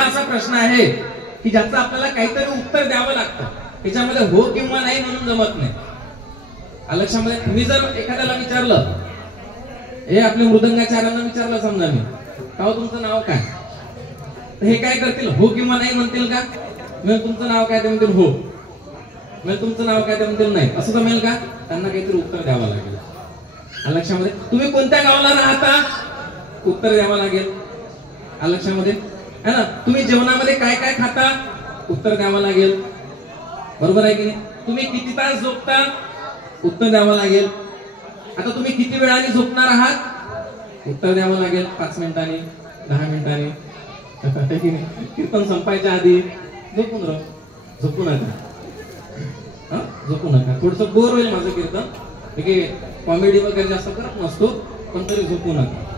असा प्रश्न आहे की ज्याचं आपल्याला काहीतरी उत्तर द्यावं लागतं, त्याच्यामध्ये हो किंवा नाही म्हणून जमत नाही. लक्षामध्ये, तुम्ही जर एखाद्याला विचारलं, हे आपल्या मृदंगाचार्यांना विचारलं समजा मी, का तुमचं नाव काय? हे काय करतील? हो किंवा नाही म्हणतील का? म्हणजे तुमचं नाव काय ते म्हणतील हो, म्हणजे तुमचं नाव काय ते म्हणतील नाही. असं जमेल का? त्यांना काहीतरी उत्तर द्यावं लागेल. लक्षामध्ये, तुम्ही कोणत्या गावाला राहता? उत्तर द्यावं लागेल. लक्षामध्ये है ना? तुम्ही जेवणामध्ये काय काय खाता? उत्तर द्यावं लागेल. बरोबर आहे की नाही? तुम्ही किती तास झोपता? उत्तर द्यावं लागेल. आता तुम्ही किती वेळाने झोपणार आहात? उत्तर द्यावं लागेल. 5 मिनिटांनी, 10 मिनिटांनी. कीर्तन संपायच्या आधी झोपून राहा, झोपू नका, झोपू नका. थोडस बोर होईल माझं कीर्तन, कॉमेडी वगैरे जास्त करत नसतो, पण तरी झोपू नका.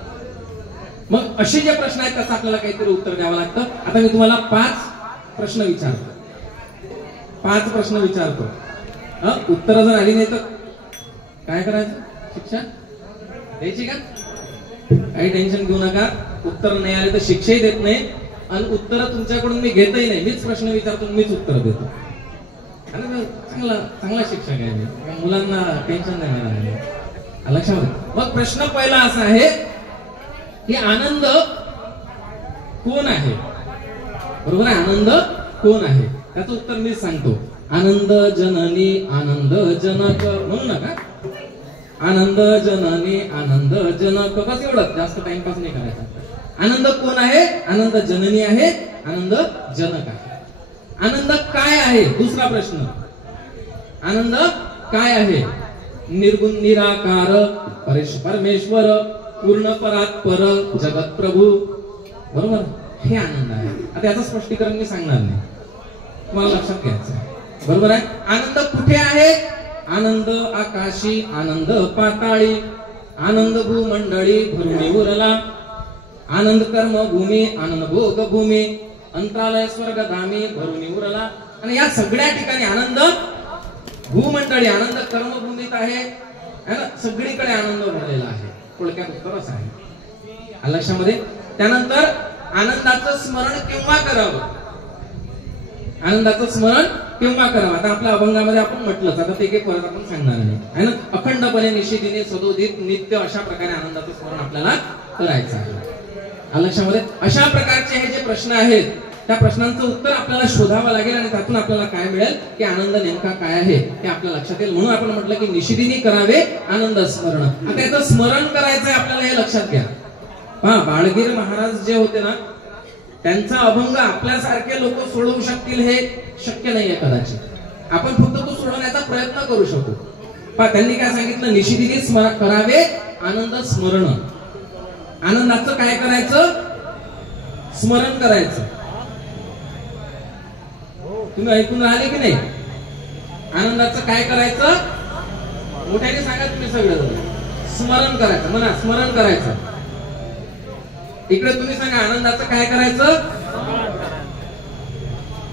मग असे जे प्रश्न आहेत त्याचं आपल्याला काहीतरी उत्तर द्यावं लागतं. आता मी तुम्हाला 5 प्रश्न विचारतो. 5 प्रश्न विचारतो. उत्तर जर आली नाही तर काय करायचं? शिक्षा द्यायची का? काही टेन्शन घेऊ नका. उत्तर नाही आले तर शिक्षाही देत नाही, आणि उत्तर तुमच्याकडून मी घेतही नाही. मीच प्रश्न विचारतो, मीच उत्तर देतो. चांगला शिक्षक आहे मी, मुलांना टेन्शन नाही. लक्षामध्ये, मग प्रश्न पहिला असा आहे की आनंद कोण आहे? बरोबर आहे. आनंद कोण आहे? त्याचं उत्तर मीच सांगतो. आनंद जननी आनंद जनक. म्हणू नका, आनंद जननी आनंद जनक, बस एवढंच, जास्त टाइमपास नाही करायचा. आनंद कोण आहे? आनंद जननी आहे, आनंद जनक आहे. आनंद काय आहे? दुसरा प्रश्न, आनंद काय आहे? निर्गुण निराकार परमेश्वर पूर्ण परात्पर जगत प्रभू. बरोबर, हे आनंद आहे. आता याचं स्पष्टीकरण मी सांगणार नाही, तुम्हाला लक्षात घ्यायचं. बरोबर आहे. आनंद कुठे आहे? आनंद आकाशी, आनंद पाताळी, आनंद भूमंडळी भरुणी उरला, आनंद कर्मभूमी, आनंद भोगभूमी, अंतरालय स्वर्गधामी भरुणी उरला. आणि या सगळ्या ठिकाणी आनंद भूमंडळी, आनंद कर्मभूमीत आहे ना, सगळीकडे आनंद भरलेला आहे. थोडक्यात उत्तर असं आहे लक्षामध्ये. त्यानंतर आनंदाचं स्मरण केव्हा करावं? आनंदाचं स्मरण केव्हा करावं? आता आपल्या अभंगामध्ये आपण म्हटलंच, आता ते काही परत आपण सांगणार नाही आहे ना. अखंडपणे निशिदिने सदोदित नित्य अशा प्रकारे आनंदाचं स्मरण आपल्याला करायचं आहे लक्षामध्ये. अशा प्रकारचे हे जे प्रश्न आहेत त्या प्रश्नांचं उत्तर आपल्याला शोधावं लागेल, आणि त्यातून आपल्याला काय मिळेल की आनंद नेमका काय आहे हे आपल्या लक्षात येईल. म्हणून आपण म्हटलं की निशिदिनी करावे आनंद स्मरण. आता याचं स्मरण करायचंय आपल्याला, हे लक्षात घ्या. पहा, बाळगीर महाराज जे होते ना, त्यांचा अभंग आपल्यासारखे लोक सोडवू शकतील हे शक्य नाहीये कदाचित. आपण फक्त तो सोडवण्याचा प्रयत्न करू शकतो. पहा, त्यांनी काय सांगितलं? निशिदिनी करावे आनंद स्मरण. आनंदाचं काय करायचं? स्मरण करायचं. तुम्ही ऐकून राहिले की नाही? आनंदाचं काय करायचं? मोठ्याने सांगा तुम्ही सगळं. स्मरण करायचं. म्हणा स्मरण करायचं. इकडे तुम्ही सांगा आनंदाचं काय करायचं?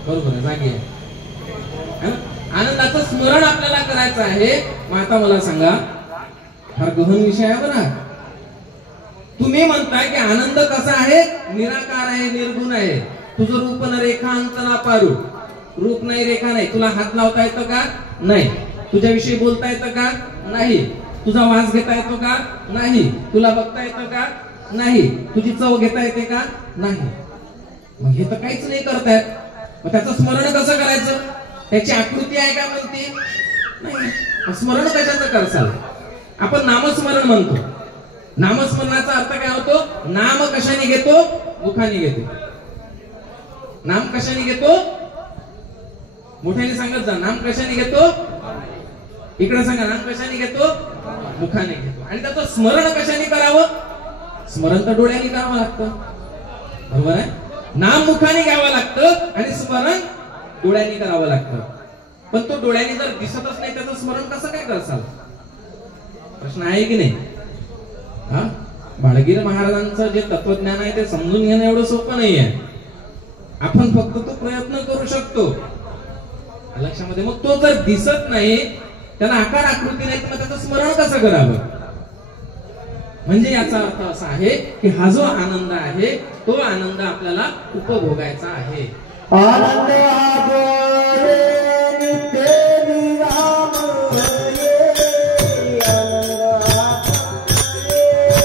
बरोबर आहे, जागी आहे. आनंदाचं स्मरण आपल्याला करायचं आहे. मग आता मला सांगा, फार गहन विषय आहे बरं. तुम्ही म्हणताय की आनंद कसा आहे? निराकार आहे, निर्गुण आहे. तुझं रूप न रेखा अंत ना पारू. रूप नाही, रेखा नाही. तुला हात लावता येतो का? नाही. तुझ्याविषयी बोलता येतं का? नाही. तुझा वास घेता येतो का? नाही. तुला बघता येतं का? नाही. तुझी चव घेता येते का? नाही. मग हे तर काहीच नाही करतायत. मग त्याचं स्मरण कसं करायचं? त्याची आकृती आहे का म्हणते? नाही. स्मरण कशाचं करसाल? आपण नामस्मरण म्हणतो. नामस्मरणाचा अर्थ काय होतो? नाम कशाने घेतो? मुखाने घेतो. नाम कशाने घेतो? मोठ्याने सांगत जा. नाम कशाने घेतो? इकडे सांगा. नाम कशाने घेतो? मुखाने घेतो. आणि त्याचं स्मरण कशाने करावं? स्मरण तर डोळ्याने करावं लागतं. बरोबर आहे. नाम मुखाने घ्यावं लागतं आणि स्मरण डोळ्याने करावं लागतं. पण तो डोळ्याने जर दिसतच नाही त्याचं स्मरण कसं काय करसाल? प्रश्न आहे की नाही? हा, बाळगीर महाराजांचं जे तत्वज्ञान आहे ते समजून घेणं एवढं सोपं नाही आहे. आपण फक्त तो प्रयत्न करू शकतो. लक्षामध्ये. मग तो जर दिसत नाही, त्याला आकार आकृती नाही, तर मग त्याचं स्मरण कसं करावं? म्हणजे याचा अर्थ असा आहे की हा जो आनंद आहे तो आनंद आपल्याला उपभोगायचा आहे. आनंद आगोरे नित्य निरामये. आनंद आगोरे नित्य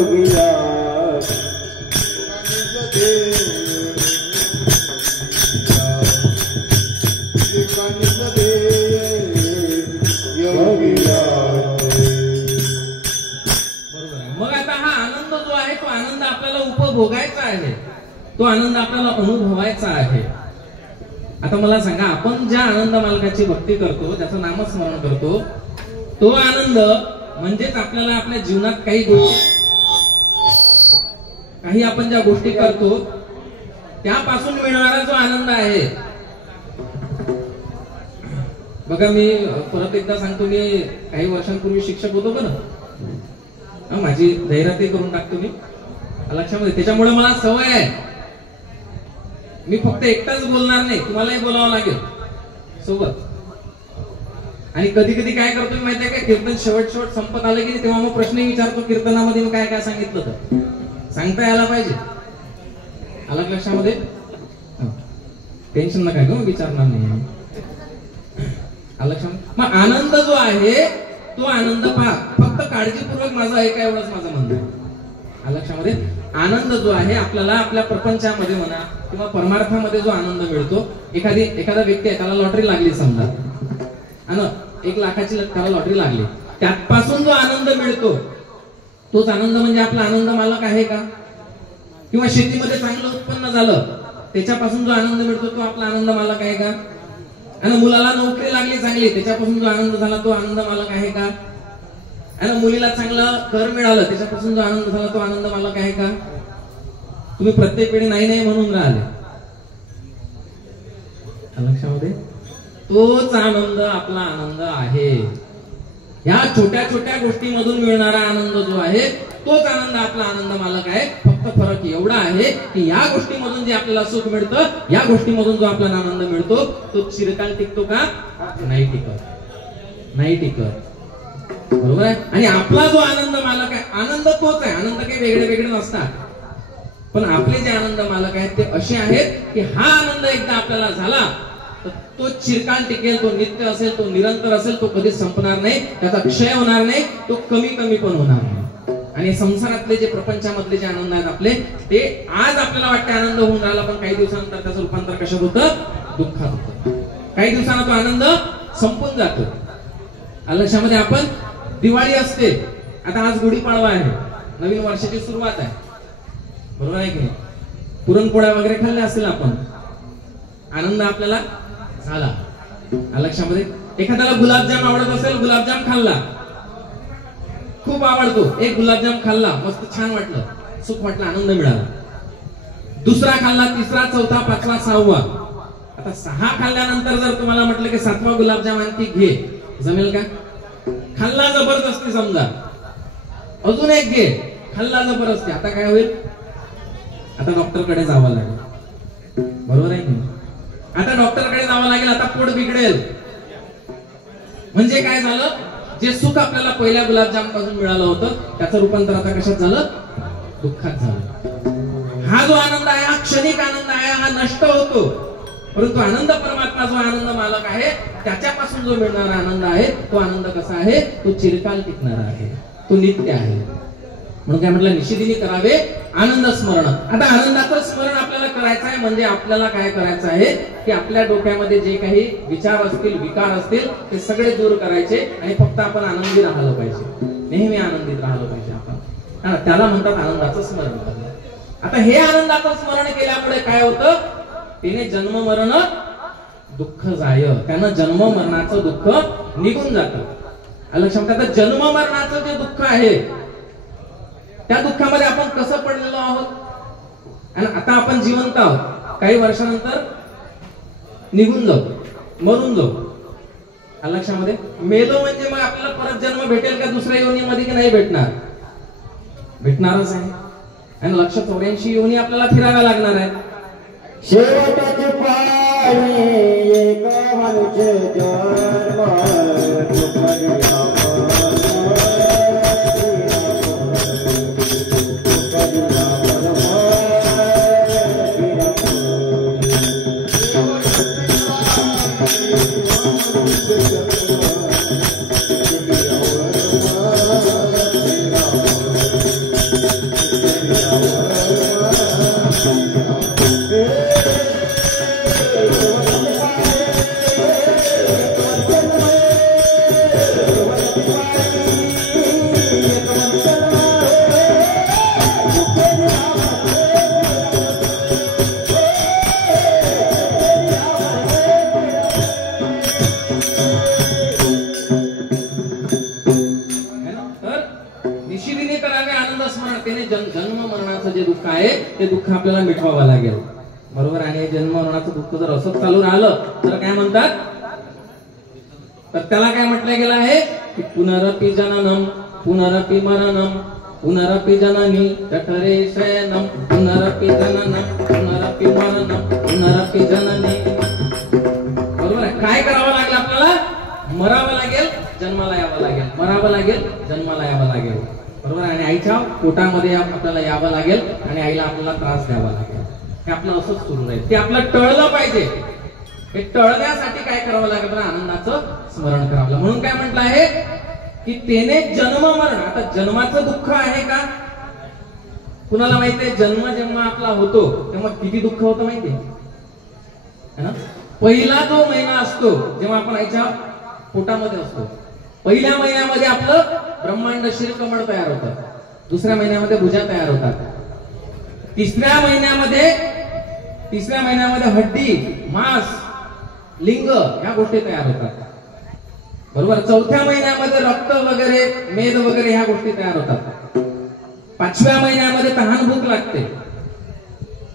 निरामये. मग आता हा आनंद जो आहे तो आनंद आपल्याला उपभोगायचा आहे. तो आनंद आपल्याला अनुभवायचा आहे. आता मला सांगा, आपण ज्या आनंद मालकाची भक्ती करतो, त्याचं नामस्मरण करतो, तो आनंद म्हणजेच आपल्याला आपल्या जीवनात काही आपण ज्या गोष्टी करतो त्यापासून मिळणारा जो आनंद आहे. बघा, मी परत एकदा सांगतो, मी काही वर्षांपूर्वी शिक्षक होतो बरं. माझी जाहिरातही करून टाकतो मी लक्षामध्ये. त्याच्यामुळे मला सवय आहे, मी फक्त एकटाच बोलणार नाही, तुम्हालाही बोलावं लागेल सोबत. आणि कधी कधी काय करतो मी माहिती आहे का, कीर्तन शेवट संपत आलं की तेव्हा मग प्रश्न विचारतो, कीर्तनामध्ये मी काय काय सांगितलं तर सांगता यायला पाहिजे. आला लक्षामध्ये? टेन्शन नका घेऊ, विचारणार नाही. मग आनंद जो आहे तो आनंद पहा, फक्त काळजीपूर्वक माझा ऐका, एवढंच माझं म्हणणं आहे. लक्षामध्ये आनंद जो आहे आपल्याला आपल्या प्रपंचामध्ये म्हणा किंवा परमार्थामध्ये जो आनंद मिळतो, एखादा व्यक्ती आहे, त्याला लॉटरी लागली समजा, आणि 1 लाखाची त्याला लॉटरी लागली, त्यापासून जो आनंद मिळतो तोच आनंद म्हणजे आपला आनंद मालक आहे का? किंवा शेतीमध्ये चांगलं उत्पन्न झालं त्याच्यापासून जो आनंद मिळतो तो आपला आनंद मालक आहे का? आणि मुलाला नोकरी लागली चांगली, त्याच्यापासून जो आनंद झाला तो आनंद मालक आहे का? आणि मुलीला चांगलं घर मिळालं, त्याच्यापासून जो आनंद झाला तो आनंद मालक आहे का? तुम्ही प्रत्येक वेळी नाही नाही म्हणून राहिले. लक्षामध्ये तोच आनंद आपला आनंद आहे. या छोट्या छोट्या गोष्टीमधून मिळणारा आनंद जो आहे तोच आनंद आपला आनंद मालक आहे. फक्त फरक एवढा आहे की या गोष्टीमधून जे आपल्याला सुख मिळतं, या गोष्टीमधून जो आपल्याला आनंद मिळतो तो चिरकाल टिकतो का? नाही टिकत, नाही टिकत. बरोबर आहे. आणि आपला जो आनंद मालक आहे, आनंद तोच आहे, आनंद काही वेगळे वेगळे नसतात, पण आपले जे आनंद मालक आहेत ते असे आहेत की हा आनंद एकदा आपल्याला झाला तर तो चिरकाल टिकेल, तो नित्य असेल, तो निरंतर असेल, तो कधीच संपणार नाही, त्याचा क्षय होणार नाही, तो कमी कमी पण होणार नाही. आणि संसारातले जे प्रपंचामधले जे आनंद आहेत आपले, ते आज आपल्याला वाटते आनंद होऊन राहिला, पण काही दिवसानंतर त्याचं रूपांतर कशात होतं? दुःखात होतं. काही दिवसांना तो आनंद संपून जातो. लक्षामध्ये आपण दिवाळी असते, आता आज गुढीपाडवा आहे, नवीन वर्षाची सुरुवात आहे, बरोबर आहे की नाही? पुरणपोळ्या वगैरे खाल्ल्या असतील आपण, आनंद आपल्याला झाला लक्षामध्ये. एखाद्याला गुलाबजाम आवडत असेल, गुलाबजाम खाल्ला, खूप आवडतो, एक गुलाबजाम खाल्ला, मस्त छान वाटलं, सुख वाटलं, आनंद मिळाला. दुसरा खाल्ला, तिसरा, चौथा, पाचवा, सहावा. आता 6 खाल्ल्यानंतर जर तुम्हाला म्हटलं की 7वा गुलाबजाम आणखी घे, जमेल का? खाल्ला जबरदस्ती समजा, अजून एक घे, खाल्ला जबरदस्ती, आता काय होईल? आता डॉक्टरकडे जावं लागेल, बरोबर आहे की? आता डॉक्टरकडे जावं लागेल, आता पोट बिघडेल. म्हणजे काय झालं? जे सुख आपल्याला पहिल्या गुलाबजाम पासून मिळालं होतं त्याचं रूपांतर आता कशात झालं? दुःखात झालं. हा जो आनंद आहे, हा क्षणिक आनंद आहे, हा नष्ट होतो. परंतु आनंद परमात्मा जो आनंद मालक आहे त्याच्यापासून जो मिळणारा आनंद आहे तो आनंद कसा आहे? तो चिरकाल टिकणारा आहे, तो नित्य आहे. म्हणून काय म्हटलं? निशिदिनी करावे आनंद स्मरण. आता आनंदाचं स्मरण आपल्याला करायचं आहे म्हणजे आपल्याला काय करायचं आहे की आपल्या डोक्यामध्ये जे काही विचार असतील, विकार असतील ते सगळे दूर करायचे आणि फक्त आपण आनंदी राहिलो पाहिजे, नेहमी आनंदित राहिलो पाहिजे आपण. त्याला म्हणतात आनंदाचं स्मरण करणं. आता हे आनंदाचं स्मरण केल्यामुळे काय होतं? तिने जन्म मरण दुःख जाय, त्यानं जन्म मरणाचं दुःख निघून जातं. लक्षात. आता जन्म मरणाचं जे दुःख आहे त्या दुःखामध्ये आपण कसं पडलेलो आहोत आणि आता आपण जिवंत आहोत, काही वर्षानंतर निघून जाऊ, मरून जाऊ. लक्षामध्ये. मेलो म्हणजे मग आपल्याला परत जन्म भेटेल का दुसऱ्या योनीमध्ये की नाही भेटणार? भेटणारच आहे. आणि 184 योनी आपल्याला फिरायला लागणार आहे. शेवटाची पाळी एक मनुष्य जन्म जन्म मरणाचं जे दुःख आहे ते दुःख आपल्याला मिटवावं लागेल, बरोबर. आणि जन्म मरणाचं दुःख जर असंच चालू राहिलं तर काय म्हणतात? तर त्याला काय म्हटलं गेलं आहे की पुनरपि जननम पुनरपि मरणम पुनरपि जननी जठरे शयनम पुनरपि जननम पुनरपि मरणम पुनरपि जननी. बरोबर आहे. काय करावं लागेल आपल्याला? मरावं लागेल, जन्माला यावं लागेल, मरावं लागेल, जन्माला यावं लागेल, बरोबर. आणि आईच्या पोटामध्ये आपल्याला यावं लागेल आणि आईला आपल्याला त्रास द्यावा लागेल. हे आपलं असंच सुरू राहील. ते आपलं टळलं पाहिजे. हे टळण्यासाठी काय करावं लागेल? आनंदाचं स्मरण करावं. म्हणून काय म्हटलं आहे की तेने जन्म मरण. आता जन्माचं दुःख आहे का? कुणाला माहितीये? जन्म जेव्हा आपला होतो तेव्हा किती दुःख होतं माहितीये ना? पहिला जो महिना असतो जेव्हा आपण आईच्या पोटामध्ये असतो, पहिल्या महिन्यामध्ये आपलं ब्रह्मांड शिरकमळ तयार होतं, दुसऱ्या महिन्यामध्ये भुजा तयार होतात, तिसऱ्या महिन्यामध्ये हड्डी, मांस, लिंग ह्या गोष्टी तयार होतात, बरोबर. चौथ्या महिन्यामध्ये रक्त वगैरे, मेद वगैरे ह्या गोष्टी तयार होतात. 5व्या महिन्यामध्ये तहान भूक लागते.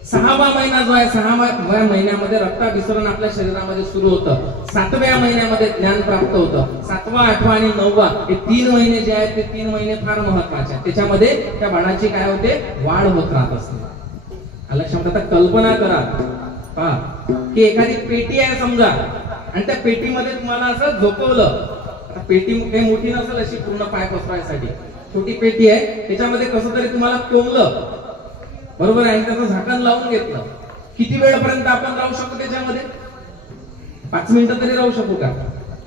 6वा महिना जो आहे, 6व्या महिन्यामध्ये रक्ताभिसरण आपल्या शरीरामध्ये सुरू होतं. 7व्या महिन्यामध्ये ज्ञान प्राप्त होतं. 7वा, 8वा आणि 9वा हे 3 महिने जे आहेत ते 3 महिने फार महत्वाचे आहेत. त्याच्यामध्ये त्या बाळाची काय होते? वाढ होत राहत असते. लक्षात. आता कल्पना करा पहा की एखादी पेटी आहे समजा आणि त्या पेटीमध्ये तुम्हाला असं झोपवलं. पेटी काही मोठी नसेल अशी पूर्ण पाय पसरायसाठी, छोटी पेटी आहे, त्याच्यामध्ये कसं तरी तुम्हाला कोंबलं, बरोबर आहे. त्याचं झाकण लावून घेतलं. किती वेळपर्यंत आपण राहू शकतो त्याच्यामध्ये? 5 मिनिटं तरी राहू शकू का?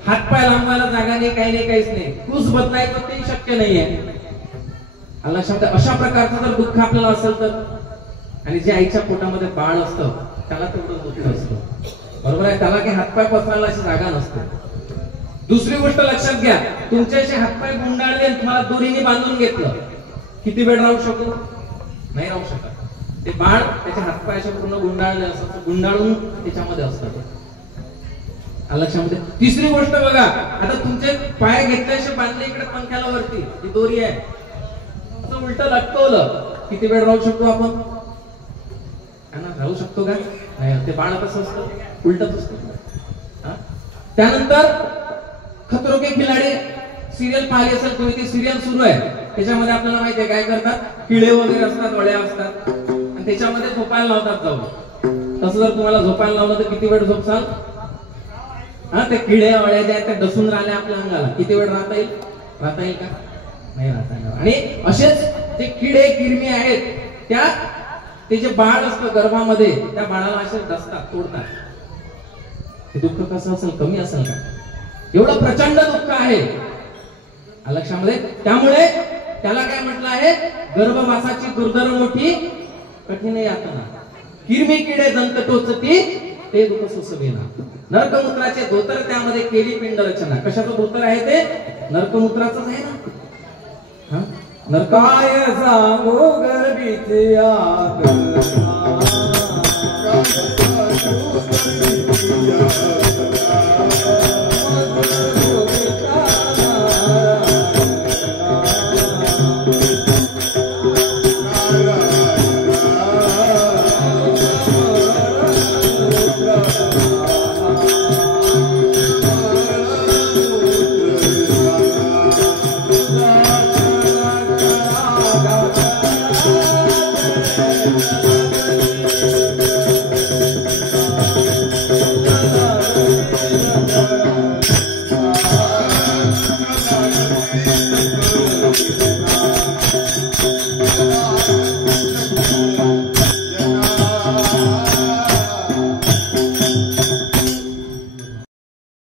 हात पाय लांबवायला जागा नाही, काही नाही, काहीच नाही. कूस बदलायचं ते शक्य नाहीये. लक्षात. अशा प्रकारचं जर दुःख आपल्याला असेल तर, आणि जे आईच्या पोटामध्ये बाळ असतं त्याला तेवढं दुःख असतं, बरोबर आहे. त्याला काही हातपाय पसरायला अशी जागा नसते. दुसरी गोष्ट लक्षात घ्या, तुमचे असे हातपाय गुंडाळले आणि तुम्हाला दोरीने बांधून घेतलं, किती वेळ राहू शकतो? नाही राहू शकत. ते बाळ त्याच्या हातपाय असे पूर्ण गुंडाळले असतात, गुंडाळून त्याच्यामध्ये असतात. लक्षामध्ये. तिसरी गोष्ट बघा, आता तुमचे पाय घेतल्याशिवाय बांधले इकडे पंख्याला वरती, ही दोरी आहे, असं उलट लटकवलं किती वेळ राहू शकतो आपण? राहू शकतो का? नाही. ते बाळ कसं असतं? उलटच असतं. त्यानंतर खतरो के खिलाडी सिरियल पाहिली असेल तुम्ही, ती सिरियल सुरू आहे, त्याच्यामध्ये आपल्याला माहिती आहे काय करतात, किडे वगैरे असतात, वळ्या असतात, आणि त्याच्यामध्ये झोपायला लावतात जाऊन. तसं जर तुम्हाला झोपायला लावलं तर किती वेळ झोपसाल? ते किडे वळ्या ज्या त्या डसून राहिल्या आपल्या अंगाला, किती वेळ राहता येईल? राहता येईल का? नाही राहता येणार. आणि असेच ते किडे किरमी आहेत, त्या ते जे बाळ असतं गर्भामध्ये, त्या बाळाला असे डसतात, तोडतात. हे दुःख कसं असेल? कमी असेल का? एवढं प्रचंड दुःख आहे लक्षामध्ये. त्यामुळे त्याला काय म्हटलं आहे? गर्भवासाची दुर्धर मोठी कठीण यातना, किरमी किडे जंत टोचती ते दुःख सुसविना. नरकमूत्राचे धोतर त्यामध्ये केली पिंड रचना. कशाचं धोतर आहे ते? नरकमूत्राचंच आहे ना. काय सांगू गर्भीचे यातना, काय सांगू गर्भीचे यातना.